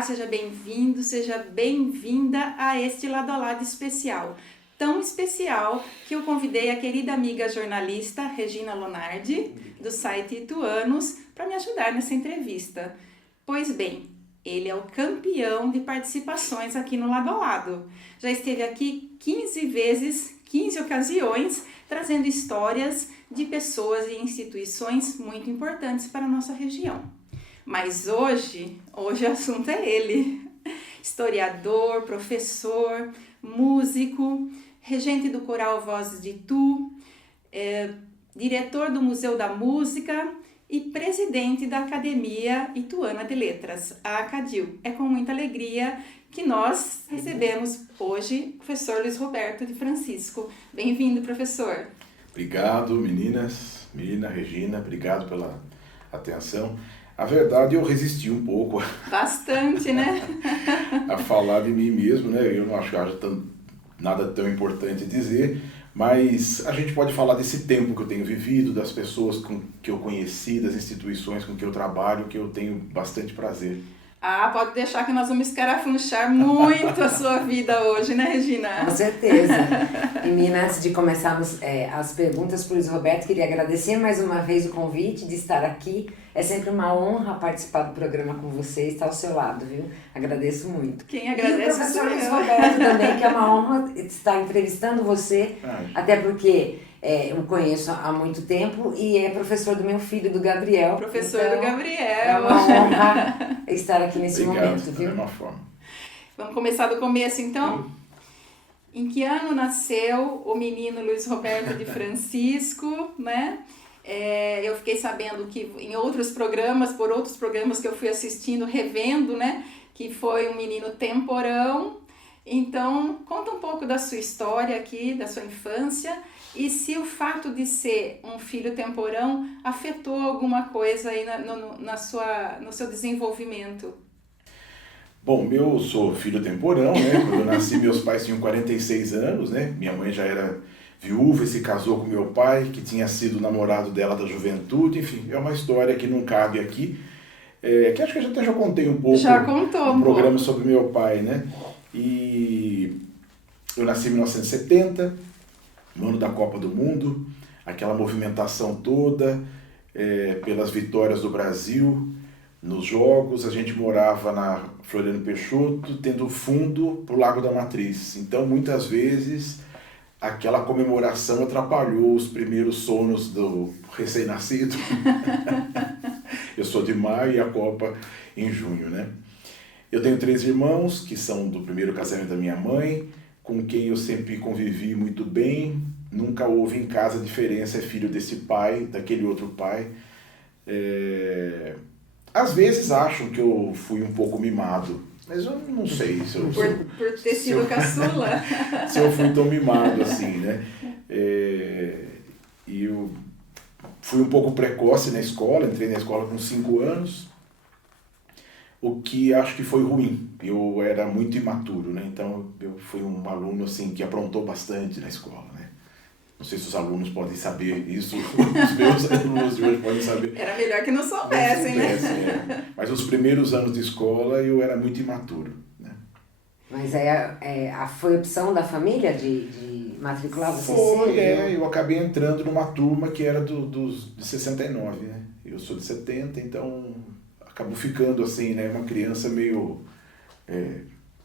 Olá, seja bem-vindo, seja bem-vinda a este Lado a Lado especial. Tão especial que eu convidei a querida amiga jornalista Regina Lonardi, do site Ituanos, para me ajudar nessa entrevista. Pois bem, ele é o campeão de participações aqui no Lado a Lado. Já esteve aqui 15 vezes, 15 ocasiões, trazendo histórias de pessoas e instituições muito importantes para a nossa região. Mas hoje o assunto é ele. Historiador, professor, músico, regente do Coral Vozes de Itu, diretor do Museu da Música e presidente da Academia Ituana de Letras, a Acadil. É com muita alegria que nós recebemos hoje o professor Luiz Roberto de Francisco. Bem-vindo, professor. Obrigado, menina, Regina, obrigado pela atenção. A verdade, eu resisti um pouco. Bastante, né? A falar de mim mesmo, né? Eu não acho que haja nada tão importante dizer, mas a gente pode falar desse tempo que eu tenho vivido, das pessoas que eu conheci, das instituições com que eu trabalho, que eu tenho bastante prazer. Ah, pode deixar que nós vamos escarafunchar muito a sua vida hoje, né, Regina? Com certeza. E, menina, antes de começarmos as perguntas para o Luiz Roberto, queria agradecer mais uma vez o convite de estar aqui. É sempre uma honra participar do programa com você e estar ao seu lado, viu? Agradeço muito. Quem agradece e o professor Luiz Roberto também, que é uma honra estar entrevistando você, até porque eu conheço há muito tempo e é professor do meu filho, do Gabriel. Professor do Gabriel. É uma honra estar aqui nesse momento, viu? Da mesma forma. Vamos começar do começo, então? Em que ano nasceu o menino Luiz Roberto de Francisco, né? Eu fiquei sabendo que em outros programas, por outros programas que eu fui assistindo, revendo, né? Que foi um menino temporão. Então, conta um pouco da sua história aqui, da sua infância, e se o fato de ser um filho temporão afetou alguma coisa aí no seu desenvolvimento. Bom, eu sou filho temporão, né? Quando eu nasci, meus pais tinham 46 anos, né? Minha mãe já era viúva e se casou com meu pai, que tinha sido namorado dela da juventude. Enfim, é uma história que não cabe aqui, que acho que eu já contei um pouco no programa sobre meu pai, né? E eu nasci em 1970, no ano da Copa do Mundo, aquela movimentação toda, pelas vitórias do Brasil nos jogos. A gente morava na Floriano Peixoto, tendo fundo para o Lago da Matriz. Então, muitas vezes, aquela comemoração atrapalhou os primeiros sonos do recém-nascido. Eu sou de maio e a Copa em junho, né? Eu tenho 3 irmãos, que são do primeiro casamento da minha mãe, com quem eu sempre convivi muito bem. Nunca houve em casa diferença, é filho desse pai, daquele outro pai. Às vezes acham que eu fui um pouco mimado, mas eu não sei se eu... Por ter sido caçula? Se eu fui tão mimado assim, né? E eu fui um pouco precoce na escola, entrei na escola com 5 anos, o que acho que foi ruim. Eu era muito imaturo, né? Então eu fui um aluno assim, que aprontou bastante na escola, né? Não sei se os alunos podem saber isso, os meus alunos de hoje podem saber. Era melhor que não soubessem, né? Mas os primeiros anos de escola eu era muito imaturo, né? Mas foi opção da família de matricular você? Foi, eu acabei entrando numa turma que era de 69, né? Eu sou de 70, então acabou ficando assim, né? Uma criança meio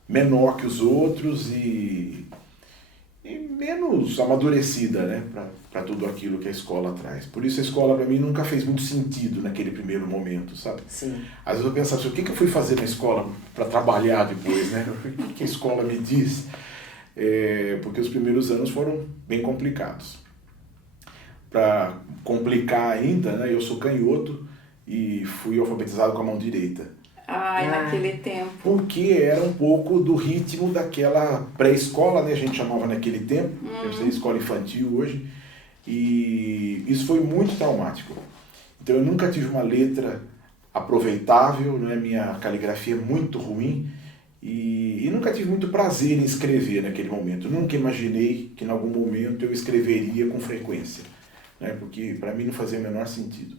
menor que os outros e menos amadurecida, né, para tudo aquilo que a escola traz. Por isso a escola para mim nunca fez muito sentido naquele primeiro momento, sabe? Sim. Às vezes eu pensava assim, o que eu fui fazer na escola para trabalhar depois, né? O que a escola me diz? Porque os primeiros anos foram bem complicados. Para complicar ainda, né, eu sou canhoto e fui alfabetizado com a mão direita. Naquele tempo. Porque era um pouco do ritmo daquela pré-escola, né? A gente chamava naquele tempo, deve ser escola infantil hoje, e isso foi muito traumático. Então eu nunca tive uma letra aproveitável, né? Minha caligrafia é muito ruim, e nunca tive muito prazer em escrever naquele momento. Nunca imaginei que em algum momento eu escreveria com frequência, né? Porque para mim não fazia o menor sentido.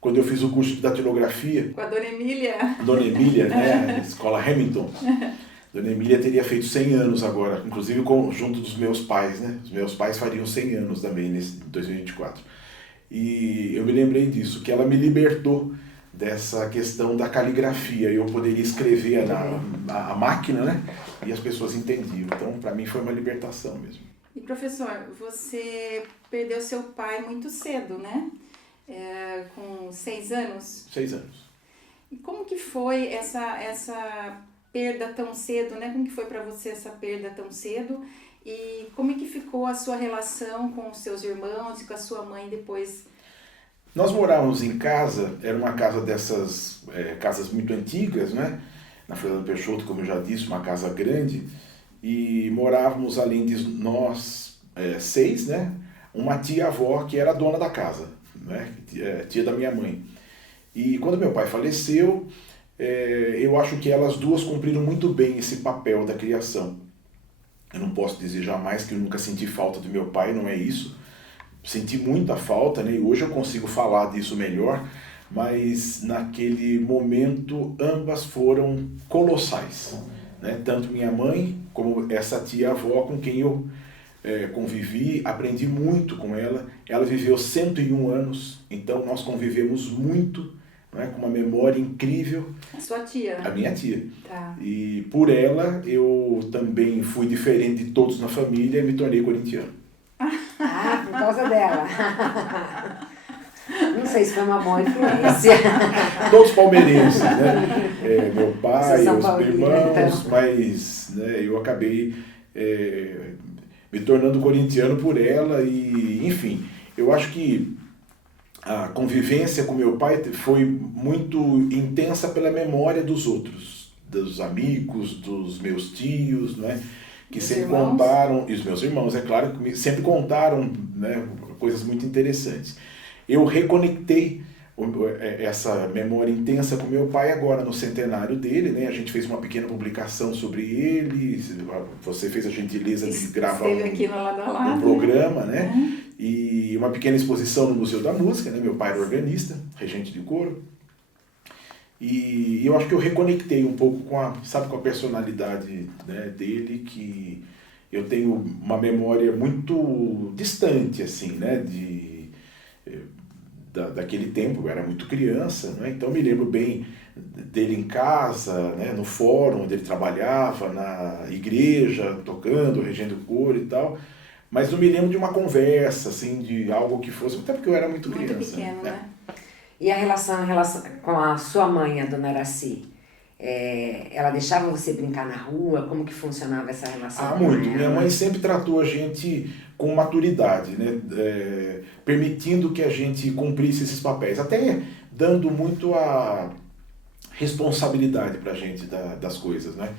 quando eu fiz o curso de datilografia. Com a Dona Emília. Dona Emília, né? Escola Hamilton. Dona Emília teria feito 100 anos agora, inclusive junto dos meus pais, né? Os meus pais fariam 100 anos também em 2024. E eu me lembrei disso, que ela me libertou dessa questão da caligrafia. Eu poderia escrever a máquina, né? E as pessoas entendiam. Então, para mim, foi uma libertação mesmo. E, professor, você perdeu seu pai muito cedo, né? Com 6 anos. 6 anos. E como que foi essa perda tão cedo, né? Como que foi para você essa perda tão cedo? E como é que ficou a sua relação com os seus irmãos e com a sua mãe depois? Nós morávamos em casa, era uma casa dessas casas muito antigas, né? Na Fernando Peixoto, como eu já disse, uma casa grande. E morávamos, além de nós 6, né? Uma tia-avó que era dona da casa, né? Tia da minha mãe. E quando meu pai faleceu, eu acho que elas duas cumpriram muito bem esse papel da criação. Eu não posso dizer jamais que eu nunca senti falta do meu pai, não é isso. Senti muita falta, né? E hoje eu consigo falar disso melhor, mas naquele momento ambas foram colossais, né? Tanto minha mãe como essa tia-avó com quem eu convivi, aprendi muito com ela. Ela viveu 101 anos, então nós convivemos muito, né? Com uma memória incrível. A sua tia? A minha tia. Tá. E por ela eu também fui diferente de todos na família e me tornei corintiano. Ah, por causa dela. Não sei se foi uma boa influência. Todos palmeirenses, né? Meu pai, os Paulo, irmãos, então. mas né, eu acabei me tornando corintiano por ela e, enfim, eu acho que a convivência com meu pai foi muito intensa pela memória dos outros, dos amigos, dos meus tios, né? Que sempre contaram, e os meus irmãos, é claro, que sempre contaram, né, coisas muito interessantes. Eu reconectei essa memória intensa com meu pai agora no centenário dele, né? A gente fez uma pequena publicação sobre ele, você fez a gentileza de gravar um programa, né? E uma pequena exposição no Museu da Música, né? Meu pai era organista, regente de coro. E eu acho que eu reconectei um pouco com a personalidade, né, dele, que eu tenho uma memória muito distante, assim, né, daquele tempo. Eu era muito criança, né, então me lembro bem dele em casa, né, no fórum onde ele trabalhava, na igreja, tocando, regendo coro e tal, mas não me lembro de uma conversa, assim, de algo que fosse, até porque eu era muito criança. Muito pequeno, né? E a relação com a sua mãe, a dona Araci? Ela deixava você brincar na rua? Como que funcionava essa relação? Muito. Minha mãe sempre tratou a gente com maturidade, né? Permitindo que a gente cumprisse esses papéis, até dando muito a responsabilidade pra gente das coisas, né?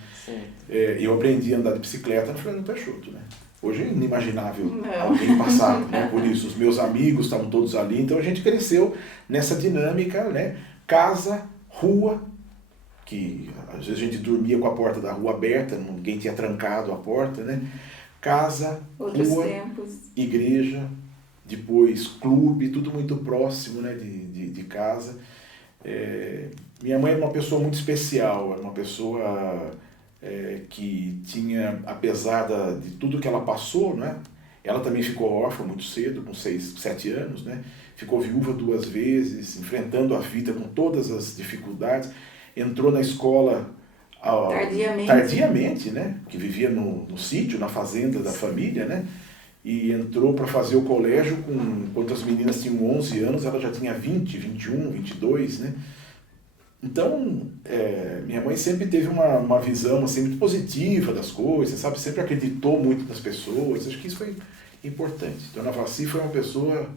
Eu aprendi a andar de bicicleta no Fernando Peixoto, né? Hoje é inimaginável alguém passar, né, por isso. Os meus amigos estavam todos ali, então a gente cresceu nessa dinâmica, né? Casa, rua, que às vezes a gente dormia com a porta da rua aberta, ninguém tinha trancado a porta, né? Casa, rua, igreja, depois clube, tudo muito próximo, né, de casa. Minha mãe era uma pessoa muito especial, era uma pessoa que tinha, apesar de tudo que ela passou, né? Ela também ficou órfã muito cedo, com 6, 7 anos, né? Ficou viúva 2 vezes, enfrentando a vida com todas as dificuldades. Entrou na escola tardiamente, né? Que vivia no sítio, na fazenda da família, né? E entrou para fazer o colégio quando as meninas tinham 11 anos, ela já tinha 20, 21, 22, né? Então, minha mãe sempre teve uma visão assim, muito positiva das coisas, sabe? Sempre acreditou muito nas pessoas. Acho que isso foi importante. Dona Vaci foi uma pessoa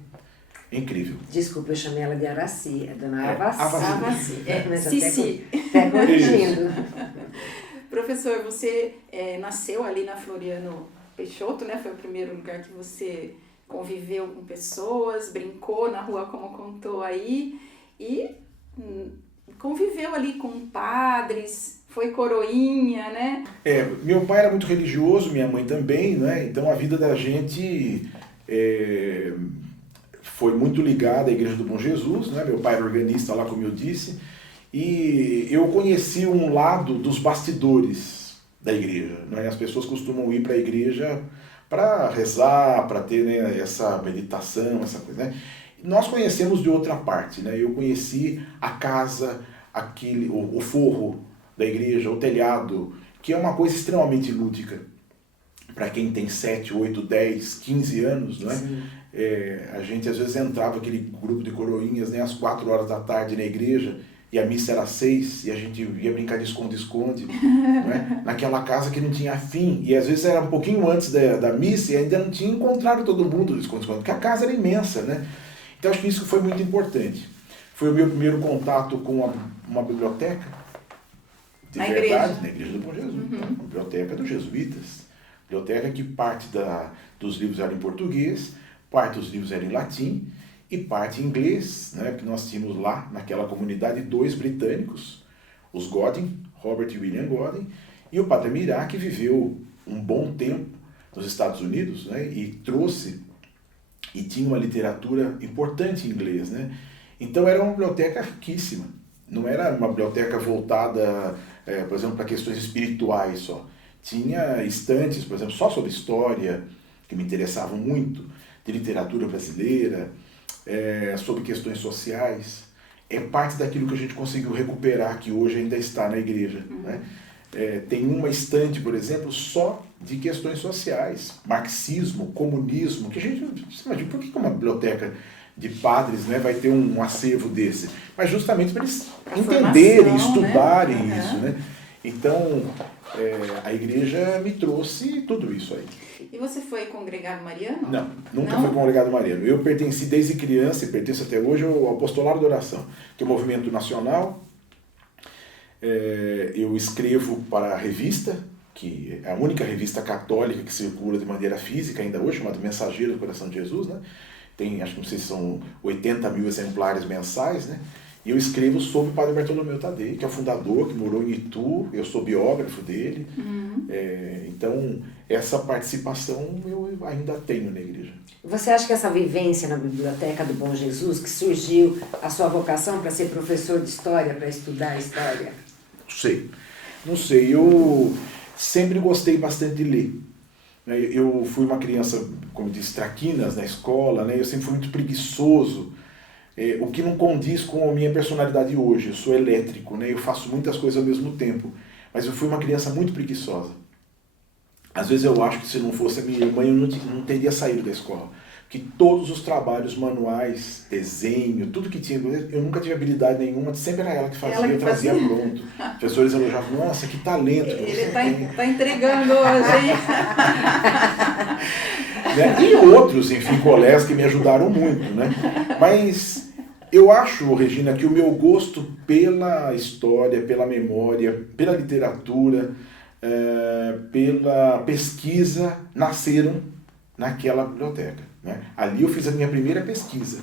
incrível. Desculpa, eu chamei ela de Araci. É Dona Avaci. Cici. Até corrigindo. Professor, você nasceu ali na Floriano Peixoto, né? Foi o primeiro lugar que você conviveu com pessoas, brincou na rua, como contou aí, e conviveu ali com padres, foi coroinha, né? Meu pai era muito religioso, minha mãe também, né? Então a vida da gente foi muito ligada à Igreja do Bom Jesus, né? Meu pai era organista lá, como eu disse, e eu conheci um lado dos bastidores da igreja, né? As pessoas costumam ir para a igreja para rezar, para ter, né, essa meditação, essa coisa, né? Nós conhecemos de outra parte, né? Eu conheci a casa, o forro da igreja, o telhado, que é uma coisa extremamente lúdica. Para quem tem 7, 8, 10, 15 anos, não é? A gente às vezes entrava aquele grupo de coroinhas, né, às 4 horas da tarde na igreja, e a missa era às 6, e a gente ia brincar de esconde-esconde, né? Naquela casa que não tinha fim, e às vezes era um pouquinho antes da missa e ainda não tinha encontrado todo mundo do esconde-esconde, porque a casa era imensa, né? Então acho que isso foi muito importante. Foi o meu primeiro contato com uma biblioteca, de na verdade, igreja. Na Igreja do Bom Jesus, uma biblioteca dos jesuítas, biblioteca que parte dos livros eram em português, parte dos livros eram em latim, e parte em inglês, né? Porque nós tínhamos lá, naquela comunidade, 2 britânicos, os Godwin, Robert e William Godwin, e o Padre Mirá, que viveu um bom tempo nos Estados Unidos, né? E trouxe, e tinha uma literatura importante em inglês, né? Então era uma biblioteca riquíssima, não era uma biblioteca voltada, por exemplo, para questões espirituais só. Tinha estantes, por exemplo, só sobre história, que me interessavam muito, de literatura brasileira, sobre questões sociais. É parte daquilo que a gente conseguiu recuperar, que hoje ainda está na igreja, né? Tem uma estante, por exemplo, só de questões sociais, marxismo, comunismo, que a gente, você imagina, por que uma biblioteca de padres, né, vai ter um acervo desse? Mas justamente para eles entenderem, estudarem, né? Isso, né? Então, a igreja me trouxe tudo isso aí. E você foi congregado mariano? Não, nunca fui congregado mariano. Eu pertenci desde criança e pertenço até hoje ao Apostolado da Oração, que é um movimento nacional. Eu escrevo para a revista, que é a única revista católica que circula de maneira física ainda hoje, chamada Mensageiro do Coração de Jesus, né? Tem, acho que não sei se são 80 mil exemplares mensais, né? E eu escrevo sobre o Padre Bartolomeu Tadei, que é o fundador, que morou em Itu, eu sou biógrafo dele. Então, essa participação eu ainda tenho na igreja. Você acha que essa vivência na Biblioteca do Bom Jesus, que surgiu a sua vocação para ser professor de história, para estudar a história? Não sei, eu sempre gostei bastante de ler. Eu fui uma criança, como diz, traquinas na escola, né? Eu sempre fui muito preguiçoso, o que não condiz com a minha personalidade hoje. Eu sou elétrico, né? Eu faço muitas coisas ao mesmo tempo, mas eu fui uma criança muito preguiçosa. Às vezes eu acho que se não fosse a minha irmã eu não teria saído da escola. Porque todos os trabalhos manuais, desenho, tudo que tinha, eu nunca tive habilidade nenhuma, sempre era ela que fazia, eu trazia pronto. Os professores elogiavam, nossa, que talento que Ele você tem. Tá entregando hoje, hein? Né? E outros, enfim, colegas que me ajudaram muito, né? Mas eu acho, Regina, que o meu gosto pela história, pela memória, pela literatura, pela pesquisa, nasceram naquela biblioteca, né? Ali eu fiz a minha primeira pesquisa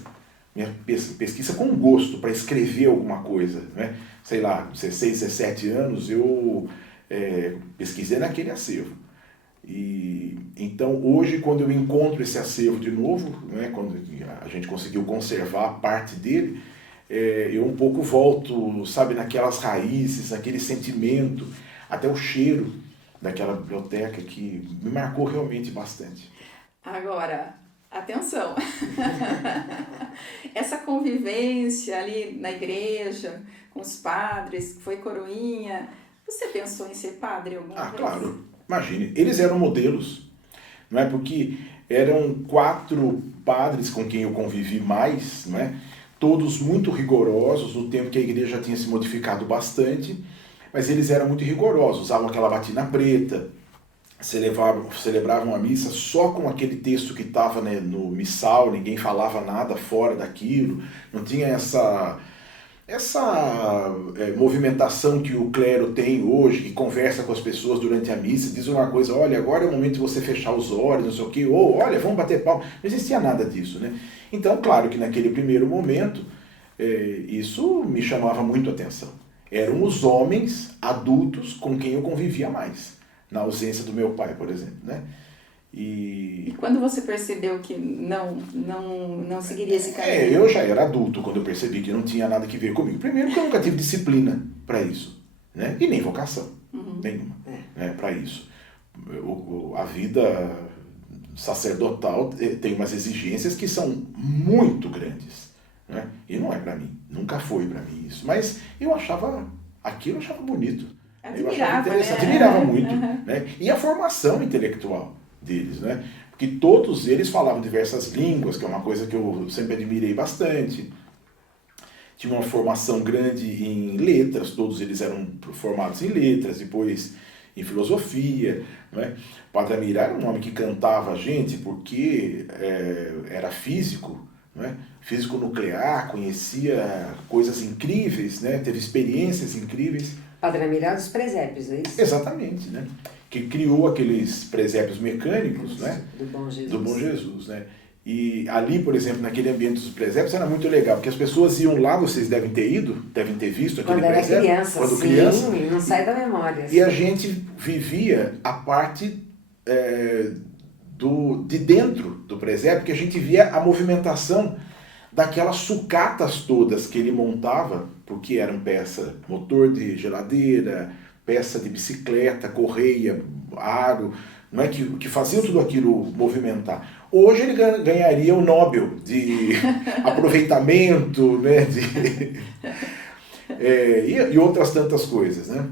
com gosto, para escrever alguma coisa, né? Sei lá, 16, 17 anos, eu pesquisei naquele acervo. E então hoje, quando eu encontro esse acervo de novo, né, quando a gente conseguiu conservar parte dele, eu um pouco volto, sabe, naquelas raízes, naquele sentimento, até o cheiro daquela biblioteca que me marcou realmente bastante. Agora, atenção! Essa convivência ali na igreja, com os padres, que foi coroinha, você pensou em ser padre alguma vez? Claro. Imagine, eles eram modelos, não é? Porque eram 4 padres com quem eu convivi mais, não é? Todos muito rigorosos, no tempo que a igreja já tinha se modificado bastante, mas eles eram muito rigorosos, usavam aquela batina preta, celebravam a missa só com aquele texto que estava, né, no missal, ninguém falava nada fora daquilo, não tinha essa movimentação que o clero tem hoje, que conversa com as pessoas durante a missa, diz uma coisa, olha, agora é o momento de você fechar os olhos, não sei o quê, ou olha, vamos bater palma. Não existia nada disso, né? Então, claro que naquele primeiro momento, isso me chamava muito a atenção. Eram os homens adultos com quem eu convivia mais, na ausência do meu pai, por exemplo, né? E quando você percebeu que não seguiria esse caminho? Eu já era adulto quando eu percebi que não tinha nada que ver comigo. Primeiro porque eu nunca tive disciplina para isso, né? E nem vocação nenhuma, né, para isso. A vida sacerdotal tem umas exigências que são muito grandes, né? E não é para mim, nunca foi para mim isso. Mas eu achava bonito. Admirava, eu achava interessante, né? admirava muito, né? E a formação intelectual deles, né? Porque todos eles falavam diversas línguas, que é uma coisa que eu sempre admirei bastante. Tinha uma formação grande em letras, todos eles eram formados em letras, depois em filosofia, né? O Padre Amir era um homem que cantava a gente porque era físico, né? Físico nuclear, conhecia coisas incríveis, né? Teve experiências incríveis. Padre Amir dos presépios, é isso? Exatamente, né? Que criou aqueles presépios mecânicos, né? Do Bom Jesus. Do Bom Jesus, né? E ali, por exemplo, naquele ambiente dos presépios era muito legal, porque as pessoas iam lá, vocês devem ter ido, devem ter visto aquele presépio. Quando sim, criança, não sai da memória. E a gente vivia a parte de dentro do presépio, que a gente via a movimentação daquelas sucatas todas que ele montava, porque eram peça, motor de geladeira, peça de bicicleta, correia, aro, não é que faziam tudo aquilo movimentar. Hoje ele ganharia o Nobel de aproveitamento, né, e outras tantas coisas, né?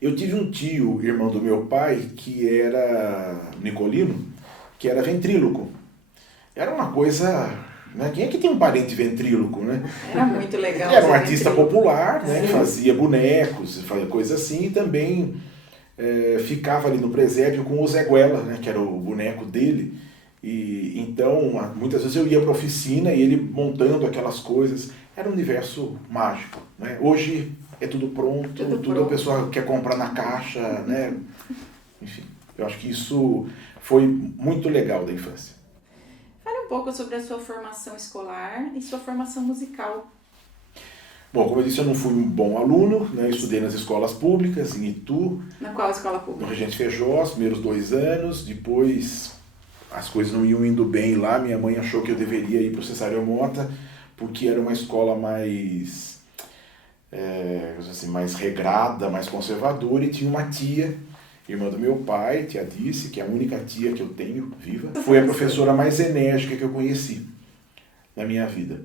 Eu tive um tio, irmão do meu pai, que era nicolino, que era ventríloco. Era uma coisa... Né? Quem é que tem um parente ventríloco, né? Era muito legal. Ele era um artista popular, né? Que fazia bonecos, fazia coisas assim, e também ficava ali no presépio com o Zé Guela, né? Que era o boneco dele. E então, muitas vezes eu ia para a oficina e ele montando aquelas coisas. Era um universo mágico, né? Hoje é tudo pronto, tudo a pessoa quer comprar na caixa, né? Enfim, eu acho que isso foi muito legal da infância. Fale um pouco sobre a sua formação escolar e sua formação musical. Bom, como eu disse, eu não fui um bom aluno, né? Eu estudei nas escolas públicas, em Itu. Na qual escola pública? No Regente Feijó, os primeiros 2 anos. Depois as coisas não iam indo bem lá. Minha mãe achou que eu deveria ir para o Cesário Mota, porque era uma escola mais regrada, mais conservadora, e tinha uma tia, irmã do meu pai, tia Dice, que é a única tia que eu tenho viva, foi a professora mais enérgica que eu conheci na minha vida.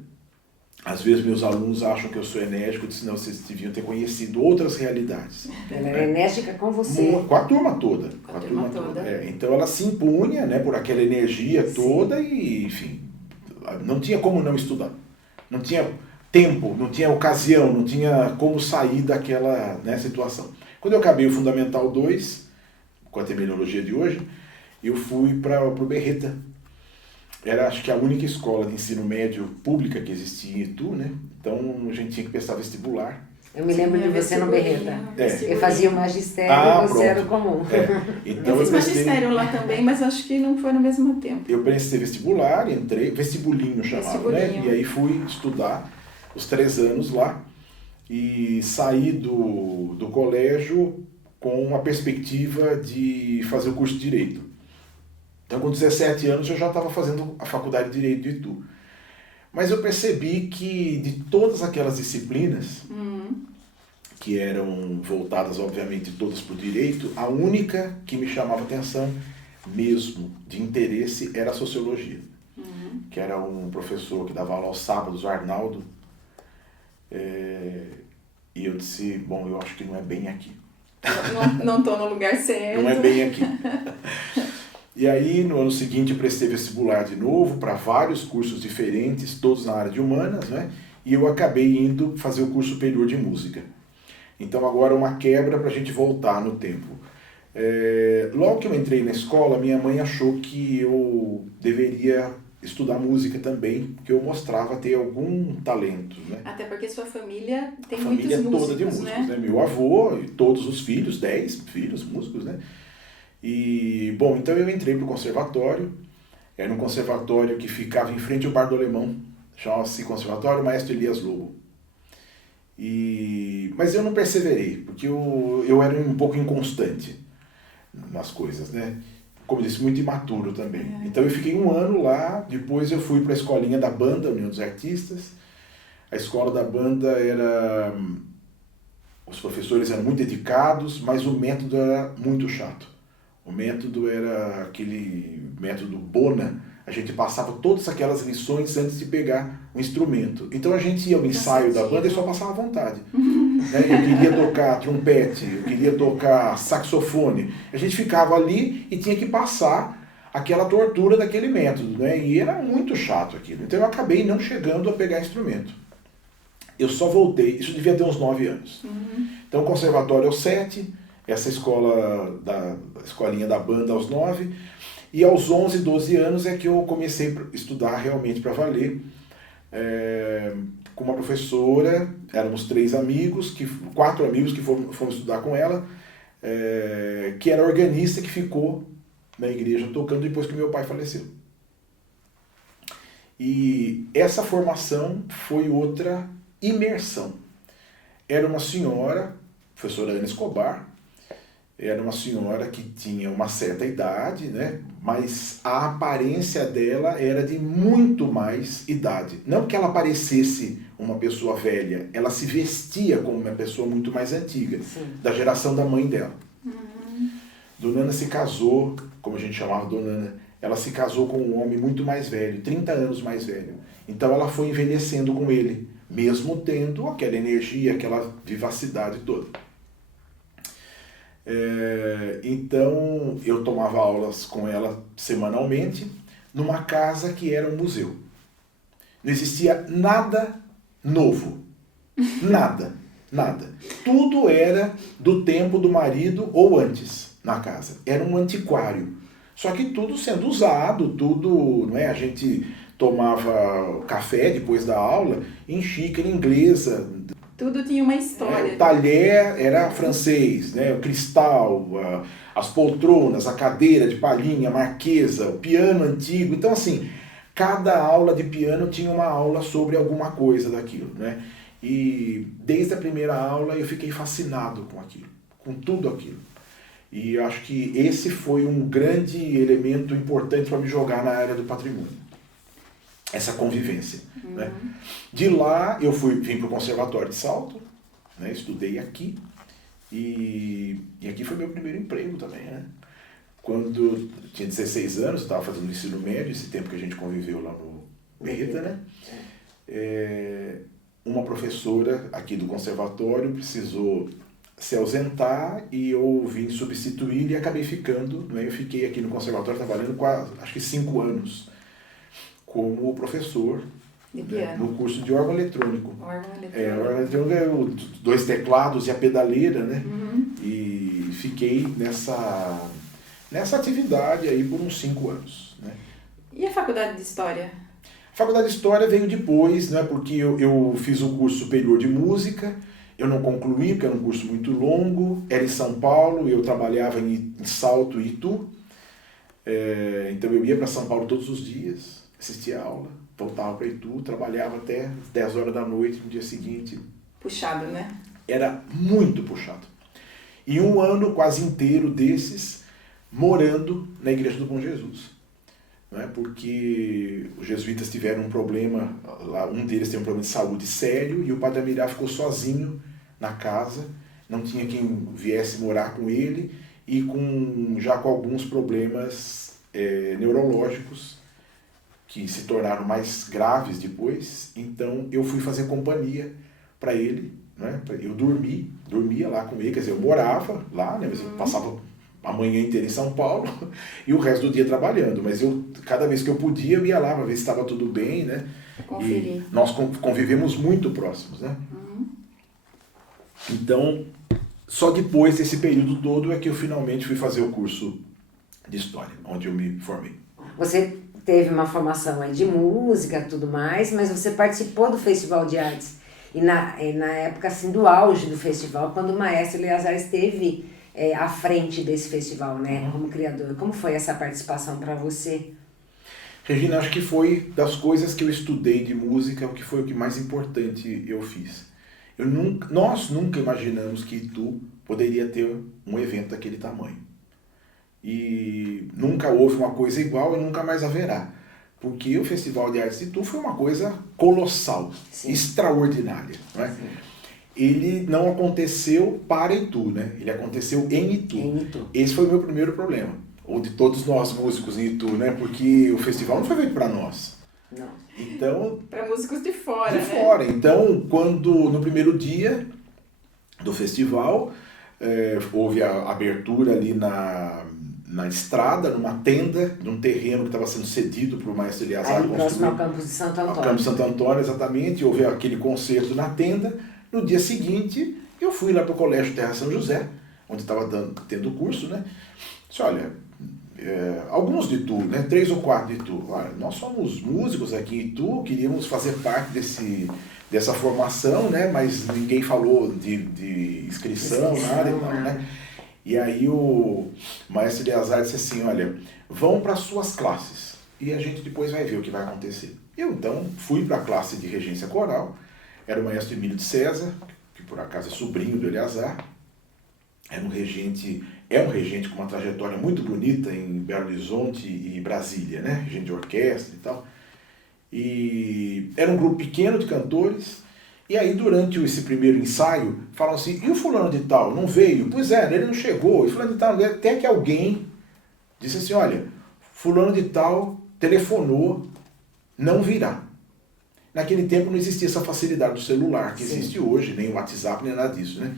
Às vezes meus alunos acham que eu sou enérgico, eu disse, não, vocês deviam ter conhecido outras realidades. Ela era enérgica com você. Com a turma toda. Com a turma toda. Então ela se impunha, né, por aquela energia toda e, enfim, não tinha como não estudar. Não tinha tempo, não tinha ocasião, não tinha como sair daquela, né, situação. Quando eu acabei o Fundamental 2, com a terminologia de hoje, eu fui para o Berreta. Era, acho que, a única escola de ensino médio pública que existia em Itu, né? Então a gente tinha que prestar vestibular. Eu me lembro de você no Berreta. É. Eu fazia o magistério e você pronto. era o comum. Então, eu fiz magistério lá também, mas acho que não foi no mesmo tempo. Eu prestei vestibular, entrei, vestibulinho chamado, né? E aí fui estudar os 3 anos lá e saí do colégio com a perspectiva de fazer o curso de Direito. Então, com 17 anos, eu já estava fazendo a faculdade de Direito de Itu. Mas eu percebi que de todas aquelas disciplinas, que eram voltadas, obviamente, todas para o direito, a única que me chamava atenção mesmo, de interesse, era a sociologia. Que era um professor que dava aula aos sábados, o Arnaldo. E eu disse, bom, eu acho que não é bem aqui. Não estou no lugar certo. Não é bem aqui. E aí, no ano seguinte, eu prestei vestibular de novo para vários cursos diferentes, todos na área de humanas, né? E eu acabei indo fazer o curso superior de música. Então, agora uma quebra para a gente voltar no tempo. Logo que eu entrei na escola, minha mãe achou que eu deveria estudar música também, porque eu mostrava ter algum talento, né? Até porque sua família tem muitos músicos, toda de músicos, né? Meu avô e todos os filhos, 10 filhos músicos, né? E, bom, então eu entrei para o conservatório. Era um conservatório que ficava em frente ao Bar do Alemão, chamava-se Conservatório Maestro Elias Lobo. Mas eu não perseverei, porque eu era um pouco inconstante nas coisas, né? como eu disse, muito imaturo também. Então eu fiquei um ano lá, depois eu fui para a escolinha da banda, União dos Artistas. A escola da banda era... Os professores eram muito dedicados, mas o método era muito chato. O método era aquele método Bona. A gente passava todas aquelas lições antes de pegar o instrumento. Então a gente ia ao ensaio da banda e só passava à vontade. Né? Eu queria tocar trompete, eu queria tocar saxofone. A gente ficava ali e tinha que passar aquela tortura daquele método. Né? E era muito chato aquilo. Então eu acabei não chegando a pegar instrumento. Eu só voltei, isso devia ter uns 9 anos. Então o conservatório aos 7, essa escola, da escolinha da banda aos 9, e aos 11, 12 anos é que eu comecei a estudar realmente para valer, com uma professora, éramos 4 amigos que fomos estudar com ela, que era organista, que ficou na igreja tocando depois que meu pai faleceu. E essa formação foi outra imersão. Era uma senhora, professora Ana Escobar, era uma senhora que tinha uma certa idade, né? Mas a aparência dela era de muito mais idade. Não que ela parecesse uma pessoa velha, ela se vestia como uma pessoa muito mais antiga, da geração da mãe dela. Dona Ana se casou, como a gente chamava Dona Ana, ela se casou com um homem muito mais velho, 30 anos mais velho. Então ela foi envelhecendo com ele, mesmo tendo aquela energia, aquela vivacidade toda. Então eu tomava aulas com ela semanalmente, numa casa que era um museu. Não existia nada novo. Nada. Tudo era do tempo do marido ou antes na casa. Era um antiquário. Só que tudo sendo usado, tudo, não é? A gente tomava café depois da aula em xícara inglesa. Tudo tinha uma história. O talher era francês, né? O cristal, as poltronas, a cadeira de palhinha, a marquesa, o piano antigo. Então, assim, cada aula de piano tinha uma aula sobre alguma coisa daquilo, né? E desde a primeira aula eu fiquei fascinado com aquilo, com tudo aquilo. E eu acho que esse foi um grande elemento importante para me jogar na área do patrimônio. Essa convivência. Né? De lá eu vim para o Conservatório de Salto, né? Estudei aqui, e aqui foi meu primeiro emprego também. Né? Quando eu tinha 16 anos, eu estava fazendo ensino médio, esse tempo que a gente conviveu lá no Berreta, né? Uma professora aqui do conservatório precisou se ausentar e eu vim substituir e acabei ficando. Né? Eu fiquei aqui no conservatório trabalhando quase, acho que 5 anos, como professor de piano, no curso de órgão eletrônico. Órgão eletrônico. Órgão eletrônico é 2 teclados e a pedaleira, né? E fiquei nessa atividade aí por uns 5 anos. Né? E a faculdade de História? A faculdade de História veio depois, né? Porque eu fiz o curso superior de música, eu não concluí, porque era um curso muito longo, era em São Paulo, eu trabalhava em Salto e Itu, então eu ia para São Paulo todos os dias, assistia a aula, voltava para Itu, trabalhava até 10 horas da noite no dia seguinte. Puxado, né? Era muito puxado. E um ano quase inteiro desses morando na Igreja do Bom Jesus. Né? Porque os jesuítas tiveram um problema, um deles teve um problema de saúde sério e o Padre Amirá ficou sozinho na casa, não tinha quem viesse morar com ele e já com alguns problemas neurológicos que se tornaram mais graves depois. Então eu fui fazer companhia para ele, né? Eu dormia lá com ele, quer dizer, eu morava lá, né? Mas eu passava a manhã inteira em São Paulo e o resto do dia trabalhando, mas cada vez que eu podia eu ia lá para ver se estava tudo bem, né? Conferir. E nós convivemos muito próximos, né? Então, só depois desse período todo é que eu finalmente fui fazer o curso de História, onde eu me formei. Você teve uma formação aí de música e tudo mais, mas você participou do Festival de Artes. E na época assim, do auge do festival, quando o maestro Eleazar esteve à frente desse festival, né, como criador. Como foi essa participação para você? Regina, acho que foi das coisas que eu estudei de música, o que foi o que mais importante eu fiz. Nós nunca imaginamos que Itu poderia ter um evento daquele tamanho. E nunca houve uma coisa igual e nunca mais haverá. Porque o Festival de Artes de Itu foi uma coisa colossal, sim, extraordinária. Não é? Ele não aconteceu para Itu, né? Ele aconteceu em Itu. Esse foi o meu primeiro problema, ou de todos nós músicos em Itu, né? Porque o festival não foi feito para nós. Não. Então, para músicos de fora, de fora. Então, quando no primeiro dia do festival, houve a abertura ali na estrada, numa tenda, num terreno que estava sendo cedido para o maestro Eleazar construir. Próximo ao campus de Santo Antônio. Ao campus de Santo Antônio, exatamente. Houve aquele concerto na tenda. No dia seguinte, eu fui lá para o Colégio Terra São José, onde estava tendo o curso, né? Disse, olha, alguns de Itu, né? 3 ou 4 de Itu. Olha, nós somos músicos aqui em Itu, queríamos fazer parte dessa formação, né? Mas ninguém falou de inscrição, nada e tal, né? E aí o maestro Eleazar disse assim, olha, vão para as suas classes e a gente depois vai ver o que vai acontecer. Eu então fui para a classe de regência coral. Era o maestro Emílio de César, que por acaso é sobrinho do Eleazar. É um regente com uma trajetória muito bonita em Belo Horizonte e Brasília, né? Regente de orquestra e tal. E era um grupo pequeno de cantores. E aí, durante esse primeiro ensaio, falam assim, e o fulano de tal, não veio? Pois é, ele não chegou. E fulano de tal, até que alguém disse assim, olha, fulano de tal telefonou, não virá. Naquele tempo não existia essa facilidade do celular que existe hoje, nem o WhatsApp, nem nada disso, né?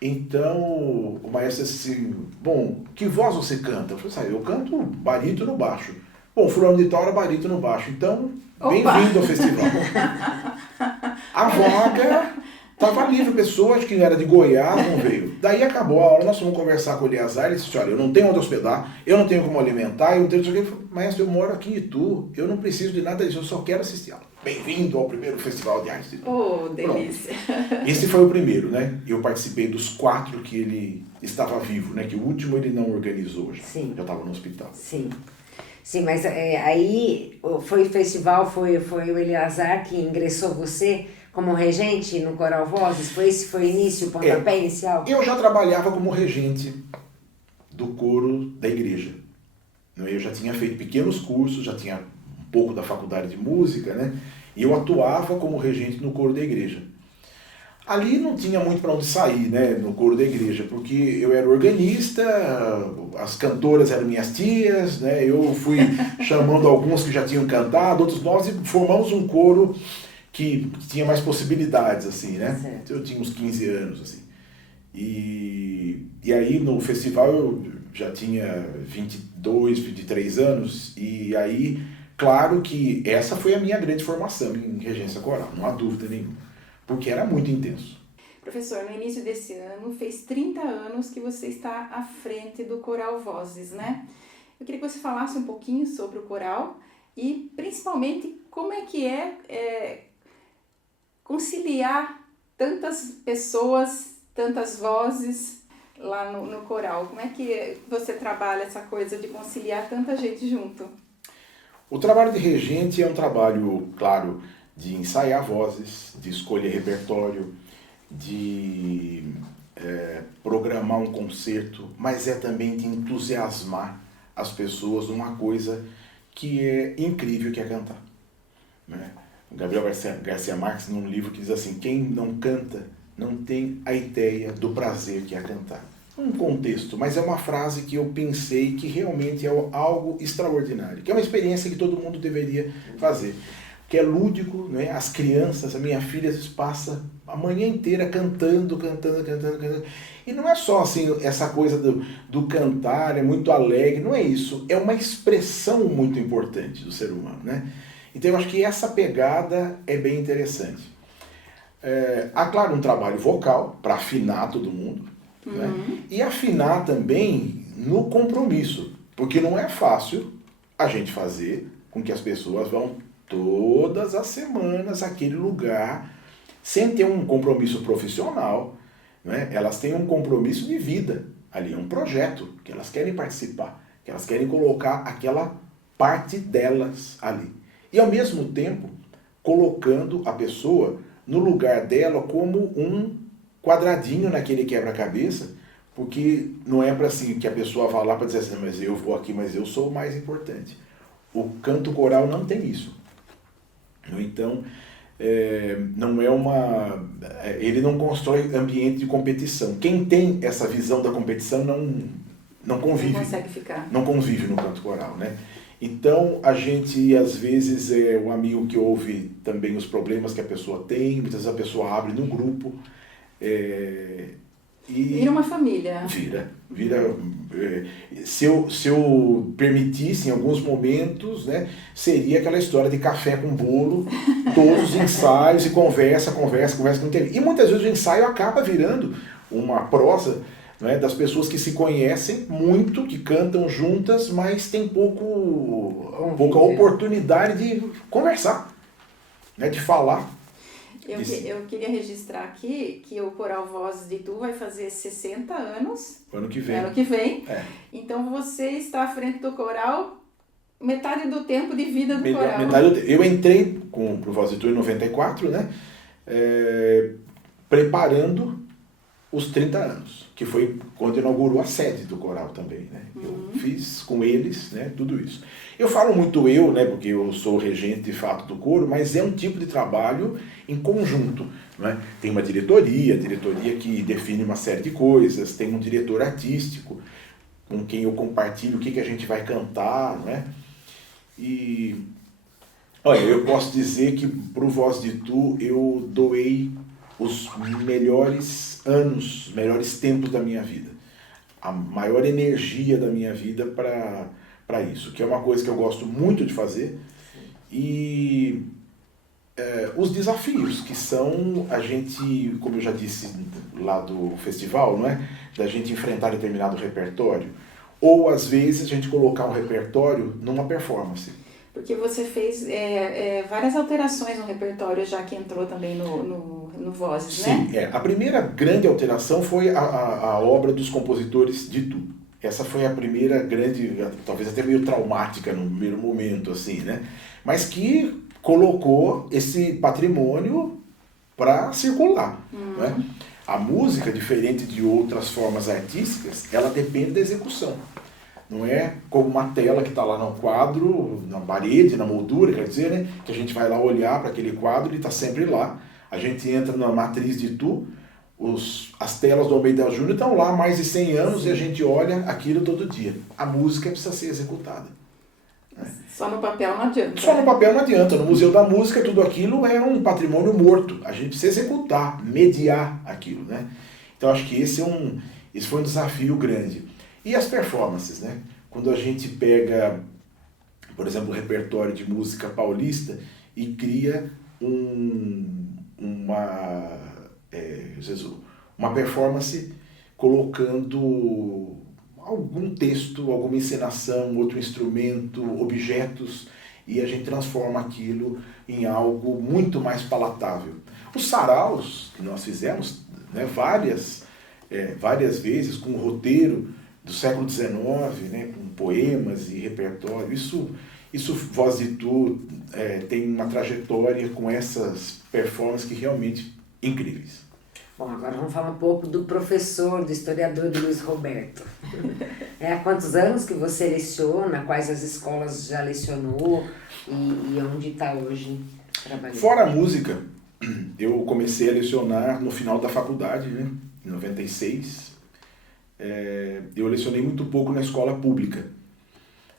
Então, o maestro disse assim, bom, que voz você canta? Eu falei assim, eu canto barítono baixo. Bom, fulano de tal era barítono baixo, então, bem-vindo ao festival. A vaga estava livre, pessoa, acho que era de Goiás, não veio. Daí acabou a aula, nós fomos conversar com o Eleazar, ele disse, olha, eu não tenho onde hospedar, eu não tenho como alimentar, eu não tenho... Eu falei, maestro, eu moro aqui em Itu, eu não preciso de nada disso, eu só quero assistir a aula. Bem-vindo ao primeiro Festival de Artes de Itu. Oh, delícia! Pronto. Esse foi o primeiro, né? Eu participei dos 4 que ele estava vivo, né? Que o último ele não organizou já. Sim. Já estava no hospital. Sim. Sim, mas aí foi o festival, foi o Eleazar que ingressou você como regente no Coral Vozes? Foi o início, o pontapé inicial? Eu já trabalhava como regente do coro da igreja. Eu já tinha feito pequenos cursos, já tinha um pouco da faculdade de música, né? E eu atuava como regente no coro da igreja. Ali não tinha muito para onde sair, né, no coro da igreja, porque eu era organista, as cantoras eram minhas tias, né? Eu fui chamando alguns que já tinham cantado, outros nós, e formamos um coro que tinha mais possibilidades, assim, né? Certo. Eu tinha uns 15 anos, assim. E aí no festival eu já tinha 22, 23 anos, e aí, claro que essa foi a minha grande formação em regência coral, não há dúvida nenhuma, porque era muito intenso. Professor, no início desse ano, fez 30 anos que você está à frente do Coral Vozes, né? Eu queria que você falasse um pouquinho sobre o coral e, principalmente, como é que conciliar tantas pessoas, tantas vozes lá no coral. Como é que você trabalha essa coisa de conciliar tanta gente junto? O trabalho de regente é um trabalho, claro, de ensaiar vozes, de escolher repertório, de programar um concerto, mas é também de entusiasmar as pessoas numa coisa que é incrível, que é cantar, né? Gabriel Garcia Marques, num livro que diz assim, quem não canta não tem a ideia do prazer que é cantar. Um contexto, mas é uma frase que eu pensei que realmente é algo extraordinário, que é uma experiência que todo mundo deveria fazer, que é lúdico, né? As crianças, a minha filha às vezes passa a manhã inteira cantando, e não é só assim, essa coisa do cantar, é muito alegre, não é isso, é uma expressão muito importante do ser humano, né? Então eu acho que essa pegada é bem interessante. Há, claro, um trabalho vocal para afinar todo mundo, né? E afinar também no compromisso, porque não é fácil a gente fazer com que as pessoas vão todas as semanas àquele lugar sem ter um compromisso profissional, né? Elas têm um compromisso de vida ali, é um projeto que elas querem participar, que elas querem colocar aquela parte delas ali. E ao mesmo tempo colocando a pessoa no lugar dela como um quadradinho naquele quebra-cabeça, Porque não é para assim que a pessoa vá lá para dizer assim, mas eu vou aqui, mas eu sou o mais importante. O canto coral não tem isso. Então, não é uma... ele não constrói ambiente de competição. Quem tem essa visão da competição não convive. Não consegue ficar. Não convive no canto coral, né? Então, a gente, às vezes, é um amigo que ouve também os problemas que a pessoa tem, muitas vezes a pessoa abre no grupo. E vira uma família. Vira. Se eu permitisse, em alguns momentos, né, seria aquela história de café com bolo, todos os ensaios e conversa, que não tem. E muitas vezes o ensaio acaba virando uma prosa, né, das pessoas que se conhecem muito, que cantam juntas, mas tem pouca oportunidade de conversar, né, de falar. Eu queria registrar aqui que o Coral Vozes de Tu vai fazer 60 anos. Ano que vem. Ano que vem. É. Então você está à frente do coral metade do tempo de vida do coral. Metade do tempo. Eu entrei pro Voz de Tu em 94, né? Preparando os 30 anos, que foi quando inaugurou a sede do coral também, né? Eu fiz com eles, né, tudo isso. Eu falo muito né, porque eu sou regente de fato do coro, mas é um tipo de trabalho em conjunto, né? Tem uma diretoria que define uma série de coisas, tem um diretor artístico com quem eu compartilho o que a gente vai cantar, né? E olha, eu posso dizer que pro Voz de Tu eu doei os melhores anos, os melhores tempos da minha vida, a maior energia da minha vida para isso, que é uma coisa que eu gosto muito de fazer. E os desafios, que são a gente, como eu já disse lá do festival, não é? Da gente enfrentar determinado repertório, ou às vezes a gente colocar um repertório numa performance. Porque você fez várias alterações no repertório, já que entrou também no Vozes, né? Sim, a primeira grande alteração foi a obra dos compositores de Tu. Essa foi a primeira grande, talvez até meio traumática no primeiro momento, assim, né? Mas que colocou esse patrimônio para circular, né? A música, diferente de outras formas artísticas, ela depende da execução. Não é como uma tela que está lá no quadro, na parede, na moldura, quer dizer, né? Que a gente vai lá olhar para aquele quadro e está sempre lá. A gente entra na matriz de Tu, as telas do Almeida Júnior estão lá há mais de 100 anos. Sim. E a gente olha aquilo todo dia. A música precisa ser executada. Né? Só no papel não adianta. Só no papel não adianta. No Museu da Música, tudo aquilo é um patrimônio morto. A gente precisa executar, mediar aquilo, né? Então acho que esse foi um desafio grande. E as performances, né? Quando a gente pega, por exemplo, o repertório de música paulista e cria uma performance colocando algum texto, alguma encenação, outro instrumento, objetos, e a gente transforma aquilo em algo muito mais palatável. Os saraus que nós fizemos, né, várias vezes, com roteiro do século XIX, né, com poemas e repertório, isso Voz de Tu tem uma trajetória com essas performances que realmente incríveis. Bom, agora vamos falar um pouco do professor, do historiador Luiz Roberto. Há quantos anos que você leciona, quais as escolas já lecionou e onde está hoje trabalhando? Fora a música, eu comecei a lecionar no final da faculdade, né, em 96. Eu lecionei muito pouco na escola pública,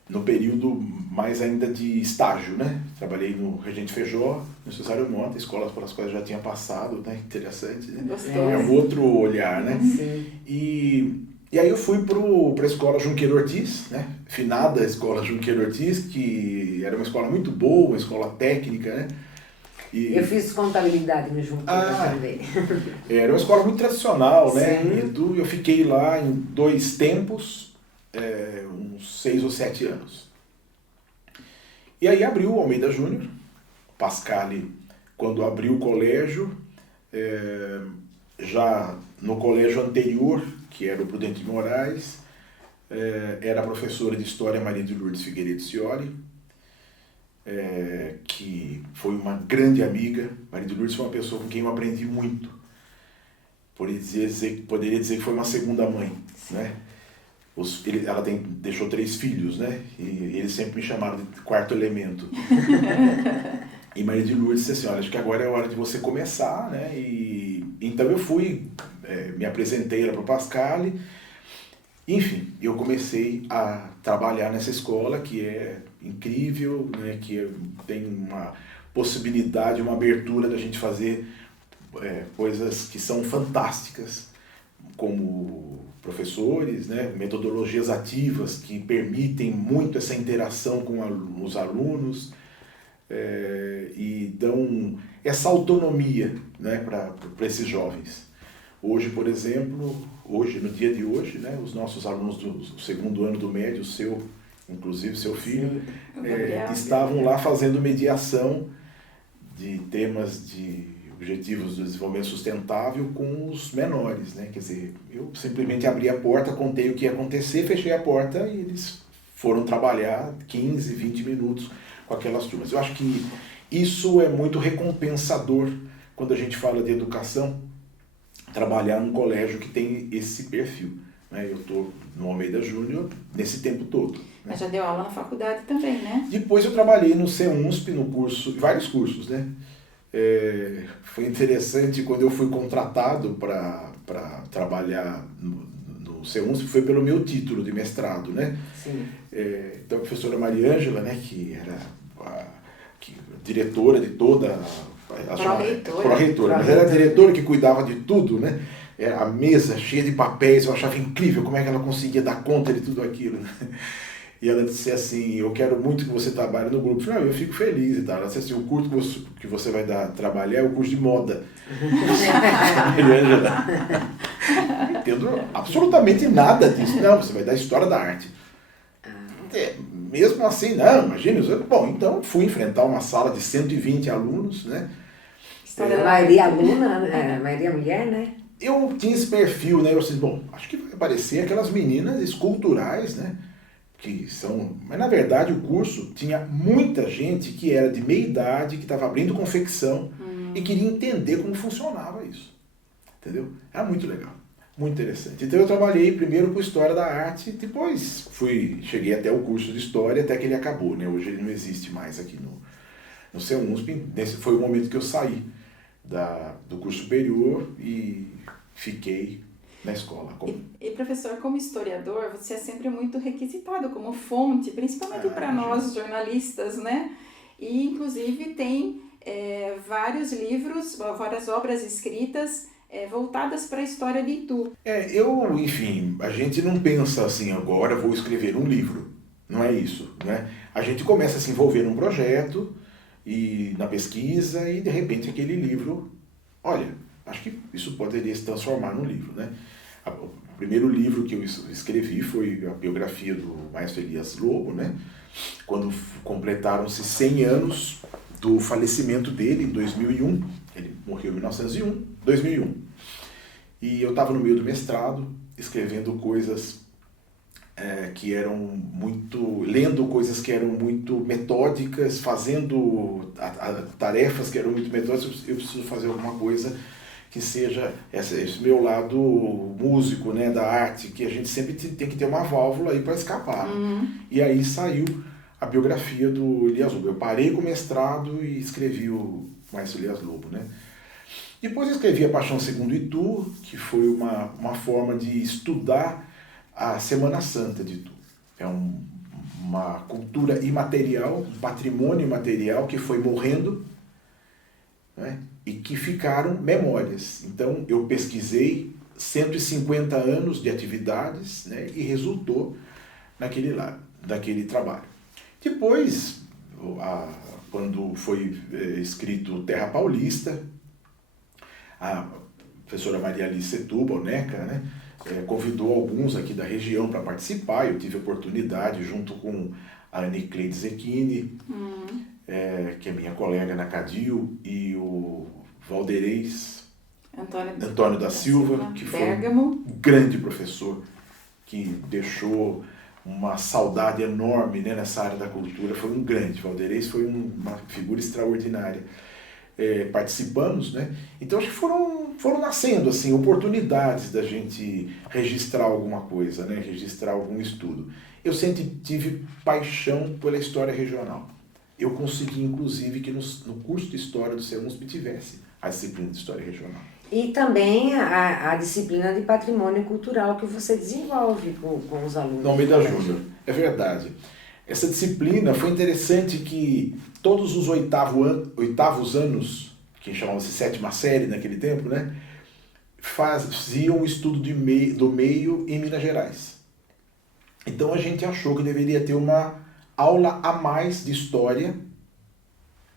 no período mais ainda de estágio, né? Trabalhei no Regente Feijó, no Cesário Mota, escolas pelas quais eu já tinha passado, né? Interessante, né? É um outro olhar, né? Sim. E aí eu fui para a escola Junqueiro Ortiz, né? Finada escola Junqueiro Ortiz, que era uma escola muito boa, uma escola técnica, né? Eu fiz contabilidade no Junqueiro também. Era uma escola muito tradicional, né? Sim. E eu fiquei lá em 2 tempos, uns 6 ou 7 anos. E aí abriu o Almeida Júnior, Pascali, quando abriu o colégio, já no colégio anterior, que era o Prudente de Moraes, era a professora de História Maria de Lourdes Figueiredo Scioli, que foi uma grande amiga. Maria de Lourdes foi uma pessoa com quem eu aprendi muito, poderia dizer que foi uma segunda mãe, né? Ela deixou 3 filhos, né? E eles sempre me chamaram de quarto elemento. E Maria de Lourdes disse assim, olha, acho que agora é a hora de você começar, né? E então eu fui, me apresentei lá para o Pascale. Enfim, eu comecei a trabalhar nessa escola que é incrível, né? Que tem uma possibilidade, uma abertura da gente fazer coisas que são fantásticas, como professores, né? Metodologias ativas que permitem muito essa interação com os alunos e dão essa autonomia, né? para esses jovens. Hoje, por exemplo, no dia de hoje, né? Os nossos alunos do segundo ano do médio, inclusive seu filho, estavam lá fazendo mediação de temas de objetivos do desenvolvimento sustentável com os menores, né? Quer dizer, eu simplesmente abri a porta, contei o que ia acontecer, fechei a porta e eles foram trabalhar 15, 20 minutos com aquelas turmas. Eu acho que isso é muito recompensador quando a gente fala de educação, trabalhar num colégio que tem esse perfil, né? Eu estou no Almeida Júnior nesse tempo todo. Né? Mas já deu aula na faculdade também, né? Depois eu trabalhei no CEUNSP, no curso, vários cursos, né? Foi interessante quando eu fui contratado para trabalhar no CEUNSP, foi pelo meu título de mestrado, né? Sim. Então a professora Maria Ângela, né, que era diretora de toda pró-reitora, mas era a diretora que cuidava de tudo, né? Era a mesa cheia de papéis, eu achava incrível como é que ela conseguia dar conta de tudo aquilo, né? E ela disse assim, eu quero muito que você trabalhe no grupo. Eu falei, eu fico feliz e tal. Ela disse assim, o curso que você vai trabalhar é o curso de moda. Não entendo absolutamente nada disso. Não, você vai dar história da arte. Mesmo assim, não, imagina. Bom, então fui enfrentar uma sala de 120 alunos, né? A maioria aluna, a maioria mulher, né? Eu tinha esse perfil, né? Eu disse, bom, acho que vai aparecer aquelas meninas esculturais, né? Mas na verdade o curso tinha muita gente que era de meia idade, que estava abrindo confecção e queria entender como funcionava isso, entendeu? Era muito legal, muito interessante. Então eu trabalhei primeiro com História da Arte, depois cheguei até o curso de História, até que ele acabou, né? Hoje ele não existe mais aqui no CEUNSP. Esse foi o momento que eu saí do curso superior e fiquei na escola. E professor, como historiador, você é sempre muito requisitado como fonte, principalmente para nós jornalistas, né? E inclusive tem vários livros, várias obras escritas voltadas para a história de Itu. Enfim, a gente não pensa assim, agora vou escrever um livro. Não é isso, né? A gente começa a se envolver num projeto e na pesquisa e de repente aquele livro, olha, acho que isso poderia se transformar num livro, né? O primeiro livro que eu escrevi foi a biografia do maestro Elias Lobo, né? Quando completaram-se 100 anos do falecimento dele, em 2001. Ele morreu em 2001. E eu estava no meio do mestrado, escrevendo coisas lendo coisas que eram muito metódicas, fazendo tarefas que eram muito metódicas. Eu preciso fazer alguma coisa que seja esse meu lado músico, né, da arte, que a gente sempre tem que ter uma válvula aí para escapar. E aí saiu a biografia do Elias Lobo. Eu parei com o mestrado e escrevi o maestro Elias Lobo, né? Depois eu escrevi A Paixão Segundo Itu, que foi uma forma de estudar a Semana Santa de Itu. É uma cultura imaterial, um patrimônio imaterial que foi morrendo, né? E que ficaram memórias. Então eu pesquisei 150 anos de atividades, né? E resultou naquele trabalho. Depois, quando foi escrito Terra Paulista, a professora Maria Alice Setúbal, Neca, né? Convidou alguns aqui da região para participar. Eu tive a oportunidade, junto com a Anicleide Zecchini, que é minha colega na Cadil, e o Valdeirês Antônio da Silva, que foi um grande professor, que deixou uma saudade enorme, né, nessa área da cultura. Foi um grande, Valdeirês foi uma figura extraordinária. Participamos, né? Então acho que foram foram nascendo assim oportunidades da gente registrar alguma coisa, né? Registrar algum estudo. Eu sempre tive paixão pela história regional. Eu consegui, inclusive, que no curso de História do CEUNSP tivesse a disciplina de História Regional. E também a disciplina de Patrimônio Cultural que você desenvolve com os alunos. No Almeida Júnior, é verdade. Essa disciplina foi interessante que todos os oitavos anos, que chamavam-se sétima série naquele tempo, né, faziam o estudo do meio em Minas Gerais. Então a gente achou que deveria ter uma aula a mais de história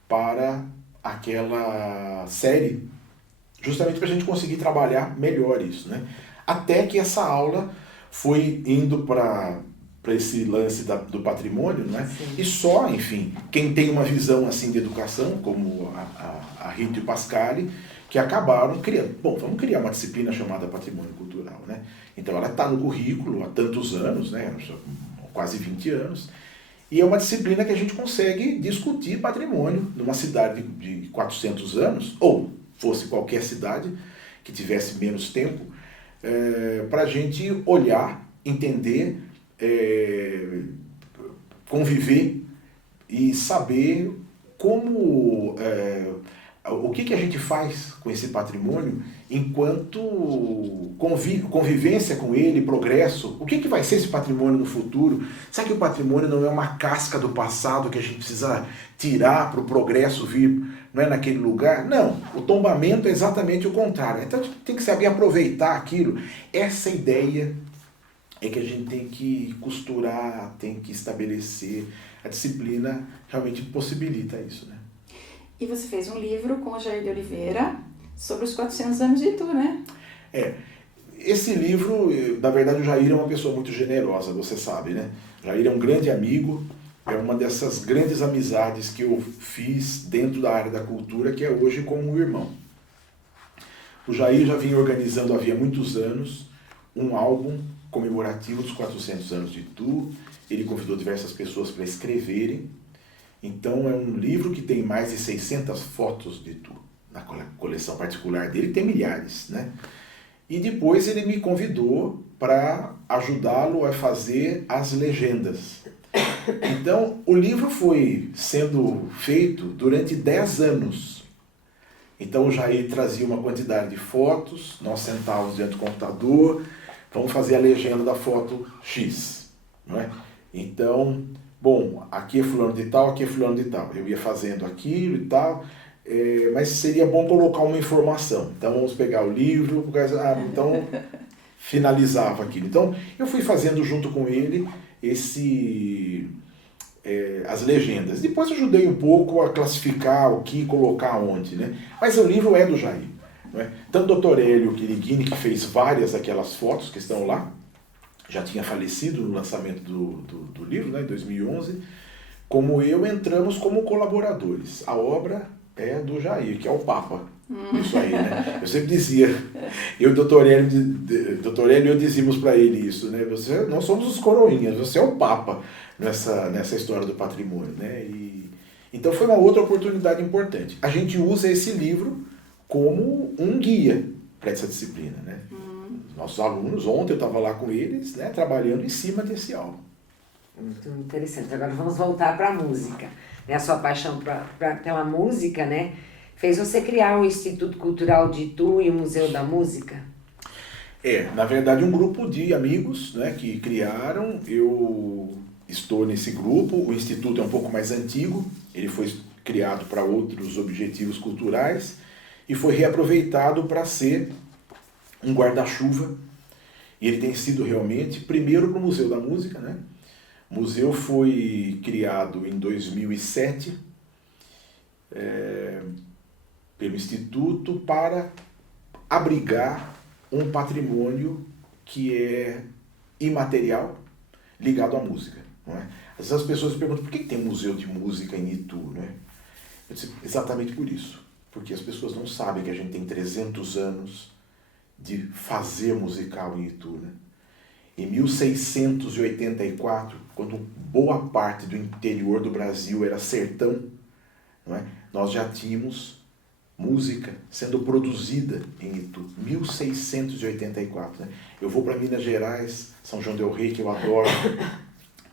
para aquela série, justamente para a gente conseguir trabalhar melhor isso, né? Até que essa aula foi indo para esse lance do patrimônio, né? E só, enfim, quem tem uma visão assim de educação, como a Rita e o Pascali, que acabaram criando. Bom, vamos criar uma disciplina chamada Patrimônio Cultural, né? Então ela está no currículo há tantos anos, né? Quase 20 anos. E é uma disciplina que a gente consegue discutir patrimônio numa cidade de 400 anos, ou fosse qualquer cidade que tivesse menos tempo, para a gente olhar, entender, conviver e saber como, o que a gente faz com esse patrimônio enquanto convivência com ele, progresso. O que vai ser esse patrimônio no futuro? Será que o patrimônio não é uma casca do passado que a gente precisa tirar para o progresso vir, não é naquele lugar? Não, o tombamento é exatamente o contrário. Então a gente tem que saber aproveitar aquilo. Essa ideia é que a gente tem que costurar, tem que estabelecer. A disciplina realmente possibilita isso, né? E você fez um livro com o Jair de Oliveira sobre os 400 anos de Itu, né? Esse livro, na verdade, o Jair é uma pessoa muito generosa, você sabe, né? O Jair é um grande amigo, é uma dessas grandes amizades que eu fiz dentro da área da cultura, que é hoje como um irmão. O Jair já vinha organizando havia muitos anos um álbum comemorativo dos 400 anos de Itu. Ele convidou diversas pessoas para escreverem. Então é um livro que tem mais de 600 fotos de Itu. Na coleção particular dele tem milhares, né? E depois ele me convidou para ajudá-lo a fazer as legendas. Então o livro foi sendo feito durante 10 anos. Então o Jair trazia uma quantidade de fotos, nós sentávamos diante do computador, vamos fazer a legenda da foto X, não é? Então, bom, aqui é fulano de tal, aqui é fulano de tal. Eu ia fazendo aquilo e tal, mas seria bom colocar uma informação. Então vamos pegar o livro, então finalizava aquilo. Então eu fui fazendo junto com ele as legendas. Depois eu ajudei um pouco a classificar o que colocar onde, né? Mas o livro é do Jair, não é? Tanto o Dr. Hélio Quiriguini, que fez várias daquelas fotos que estão lá, já tinha falecido no lançamento do livro, né, em 2011, como eu, entramos como colaboradores. A obra é do Jair, que é o Papa. Isso aí, né? Eu sempre dizia, eu e o Dr. Hélio, eu dizíamos para ele isso, né? Nós somos os coroinhas, você é o Papa nessa história do patrimônio, né? Então foi uma outra oportunidade importante. A gente usa esse livro como um guia para essa disciplina, né? Nossos alunos, ontem eu estava lá com eles, né, trabalhando em cima desse álbum. Muito interessante. Agora vamos voltar para a música. A sua paixão pela música, né, fez você criar o Instituto Cultural de Itu e o Museu da Música? Na verdade, um grupo de amigos, né, que criaram. Eu estou nesse grupo. O Instituto é um pouco mais antigo. Ele foi criado para outros objetivos culturais e foi reaproveitado para ser um guarda-chuva, e ele tem sido realmente, primeiro para o Museu da Música, né? O museu foi criado em 2007 pelo Instituto para abrigar um patrimônio que é imaterial ligado à música, não é? Às vezes as pessoas perguntam por que tem um museu de música em Itu, né? Eu disse, exatamente por isso, porque as pessoas não sabem que a gente tem 300 anos de fazer musical em Itu, né? Em 1684, quando boa parte do interior do Brasil era sertão, não é? Nós já tínhamos música sendo produzida em Itu, 1684. Né? Eu vou para Minas Gerais, São João del Rei, que eu adoro,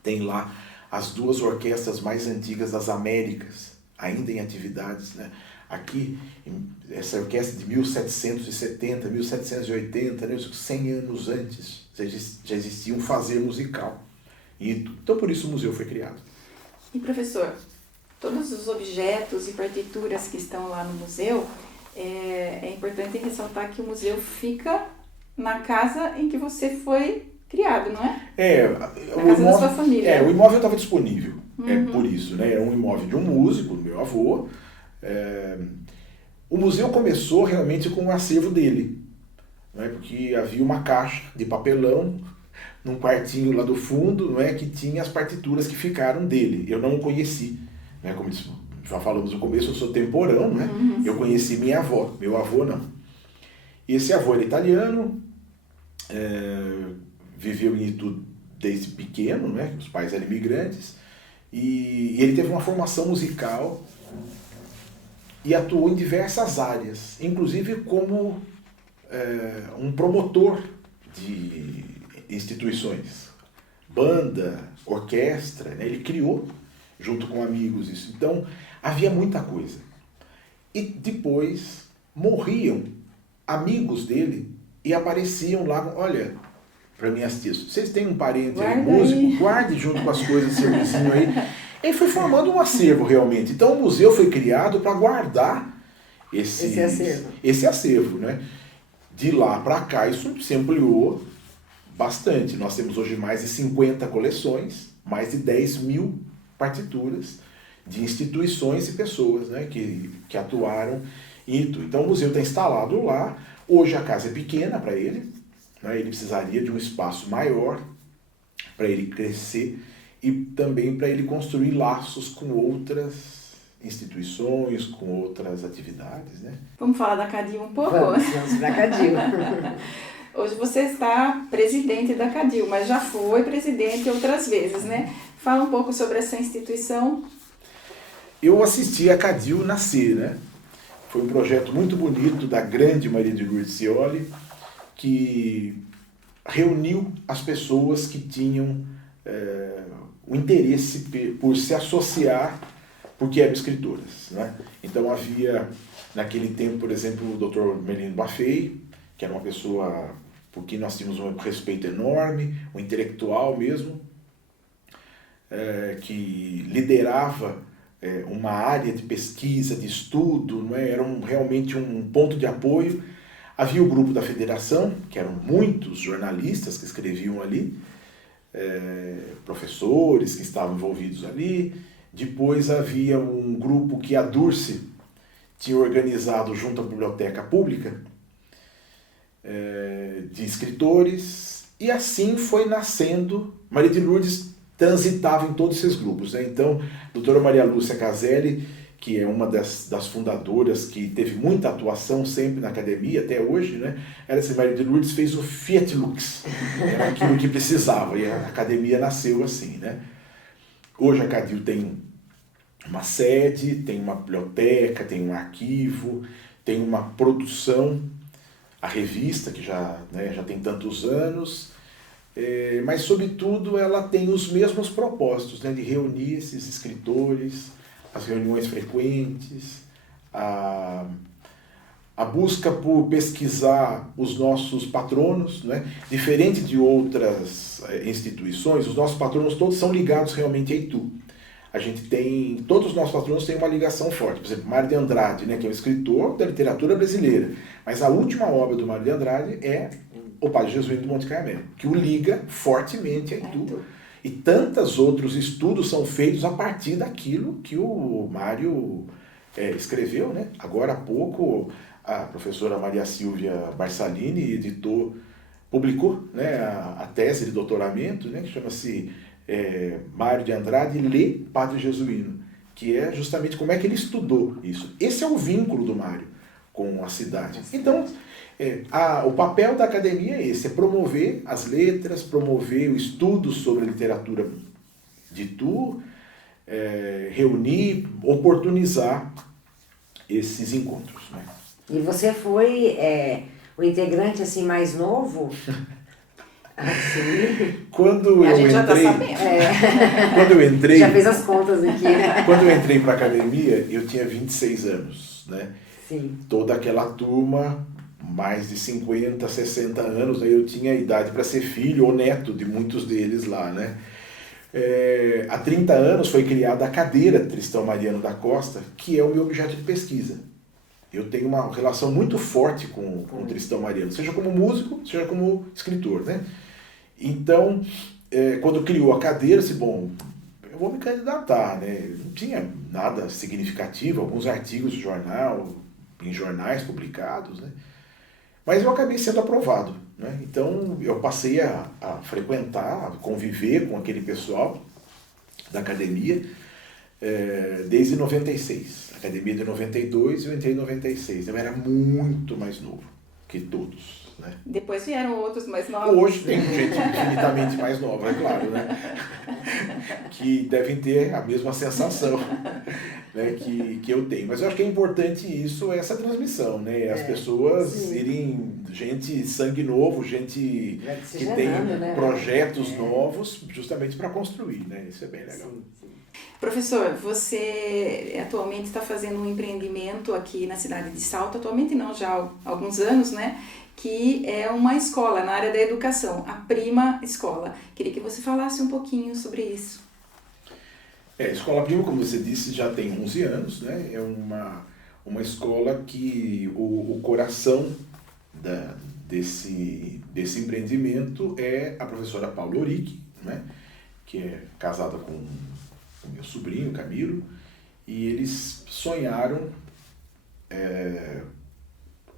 tem lá as duas orquestras mais antigas das Américas, ainda em atividades, né? Aqui, essa orquestra de 1770, 1780, né? 100 anos antes, já existia um fazer musical. Então, por isso o museu foi criado. E, professor, todos os objetos e partituras que estão lá no museu, é importante ressaltar que o museu fica na casa em que você foi criado, não é? Na casa da sua família. O imóvel estava disponível, por isso, né? Era um imóvel de um músico, do meu avô. O museu começou realmente com o acervo dele, né? Porque havia uma caixa de papelão num quartinho lá do fundo, não é, que tinha as partituras que ficaram dele. Eu não o conheci, né? Como já falamos no começo, eu sou temporão, né? Eu conheci minha avó, meu avô não. E esse avô era italiano, viveu em Itu desde pequeno, né? Os pais eram imigrantes, e ele teve uma formação musical e atuou em diversas áreas, inclusive como um promotor de instituições, banda, orquestra, né? Ele criou junto com amigos isso. Então havia muita coisa. E depois morriam amigos dele e apareciam lá, olha, para minhas tias, vocês têm um parente aí, músico, guarde junto com as coisas do seu vizinho aí. Ele foi formando um acervo realmente. Então o museu foi criado para guardar esse acervo, né? De lá para cá isso se ampliou bastante. Nós temos hoje mais de 50 coleções, mais de 10 mil partituras de instituições e pessoas, né, que atuaram em Itu. Então o museu está instalado lá. Hoje a casa é pequena para ele, né? Ele precisaria de um espaço maior para ele crescer e também para ele construir laços com outras instituições, com outras atividades, né? Vamos falar da CADIL um pouco? Vamos para a CADIL. Hoje você está presidente da CADIL, mas já foi presidente outras vezes, né? Fala um pouco sobre essa instituição. Eu assisti a CADIL nascer, né? Foi um projeto muito bonito da grande Maria de Lourdes Scioli, que reuniu as pessoas que tinham o interesse por se associar porque eram escritoras, né? Então havia, naquele tempo, por exemplo, o Dr. Merlino Maffei, que era uma pessoa por quem nós tínhamos um respeito enorme, um intelectual mesmo, que liderava uma área de pesquisa, de estudo, não é? Era realmente um ponto de apoio. Havia o grupo da Federação, que eram muitos jornalistas que escreviam ali, professores que estavam envolvidos ali. Depois havia um grupo que a Durce tinha organizado junto à Biblioteca Pública, de escritores, e assim foi nascendo. Maria de Lourdes transitava em todos esses grupos, né? Então, a doutora Maria Lúcia Caselli, que é uma das fundadoras, que teve muita atuação sempre na academia, até hoje, né? Ela, assim, Maria de Lourdes fez o Fiat Lux, era aquilo que precisava, e a academia nasceu assim, né? Hoje a CADIL tem uma sede, tem uma biblioteca, tem um arquivo, tem uma produção, a revista, que já tem tantos anos, mas, sobretudo, ela tem os mesmos propósitos, né, de reunir esses escritores, as reuniões frequentes, a busca por pesquisar os nossos patronos, né? Diferente de outras instituições, os nossos patronos todos são ligados realmente a Itu. Todos os nossos patronos têm uma ligação forte. Por exemplo, Mário de Andrade, né, que é um escritor da literatura brasileira, mas a última obra do Mário de Andrade é O Padre Jesuíno do Monte Carmelo, que o liga fortemente a Itu. E tantos outros estudos são feitos a partir daquilo que o Mário escreveu, né? Agora há pouco, a professora Maria Silvia Barsalini publicou, né, a tese de doutoramento, né, que chama-se Mário de Andrade lê Padre Jesuíno, que é justamente como é que ele estudou isso. Esse é o vínculo do Mário com a cidade. Então, o papel da academia é esse, é promover as letras, promover o estudo sobre a literatura de Itu, reunir, oportunizar esses encontros, né? E você foi o integrante assim mais novo? Assim, Quando A eu gente já está entrei, sabendo. quando eu entrei, já fez as contas aqui. quando eu entrei para a academia, eu tinha 26 anos, né? Sim. Toda aquela turma, mais de 50, 60 anos, aí eu tinha idade para ser filho ou neto de muitos deles lá, né? Há 30 anos foi criada a cadeira Tristão Mariano da Costa, que é o meu objeto de pesquisa. Eu tenho uma relação muito forte com o Tristão Mariano, seja como músico, seja como escritor, né? Então, quando criou a cadeira, eu disse, bom, eu vou me candidatar, né? Não tinha nada significativo, alguns artigos de jornal, em jornais publicados, né? Mas eu acabei sendo aprovado, né? Então, eu passei a frequentar, a conviver com aquele pessoal da academia desde 96. A academia de 92, eu entrei em 96. Eu era muito mais novo que todos, né? Depois vieram outros mais novos. Hoje tem gente infinitamente mais nova, é claro, né? Que devem ter a mesma sensação, né, que eu tenho. Mas eu acho que é importante isso, essa transmissão, né? As pessoas irem, gente sangue novo, gente que tem né? projetos novos, justamente para construir, né? Isso é bem legal. Sim. Professor, você atualmente está fazendo um empreendimento aqui na cidade de Salto, atualmente não, já há alguns anos, né? Que é uma escola na área da educação, a Prima Escola. Queria que você falasse um pouquinho sobre isso. A Escola Prima, como você disse, já tem 11 anos, né? É uma escola que o coração desse empreendimento é a professora Paula Oric, né? Que é casada com o meu sobrinho, Camilo, e eles sonharam